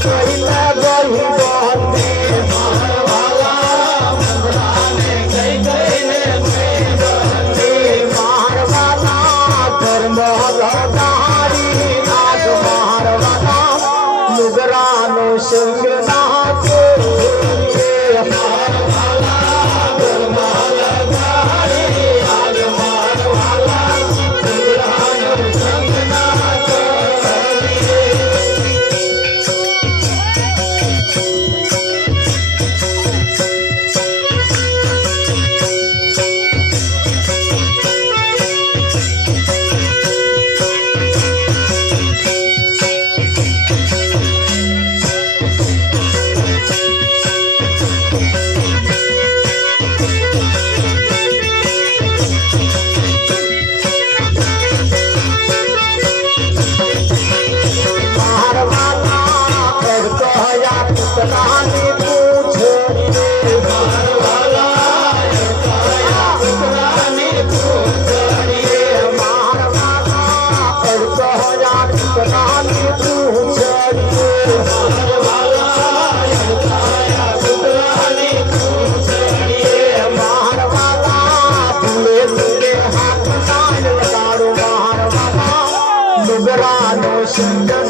કહીને ગઈ બંધી સંગ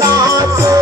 નાચે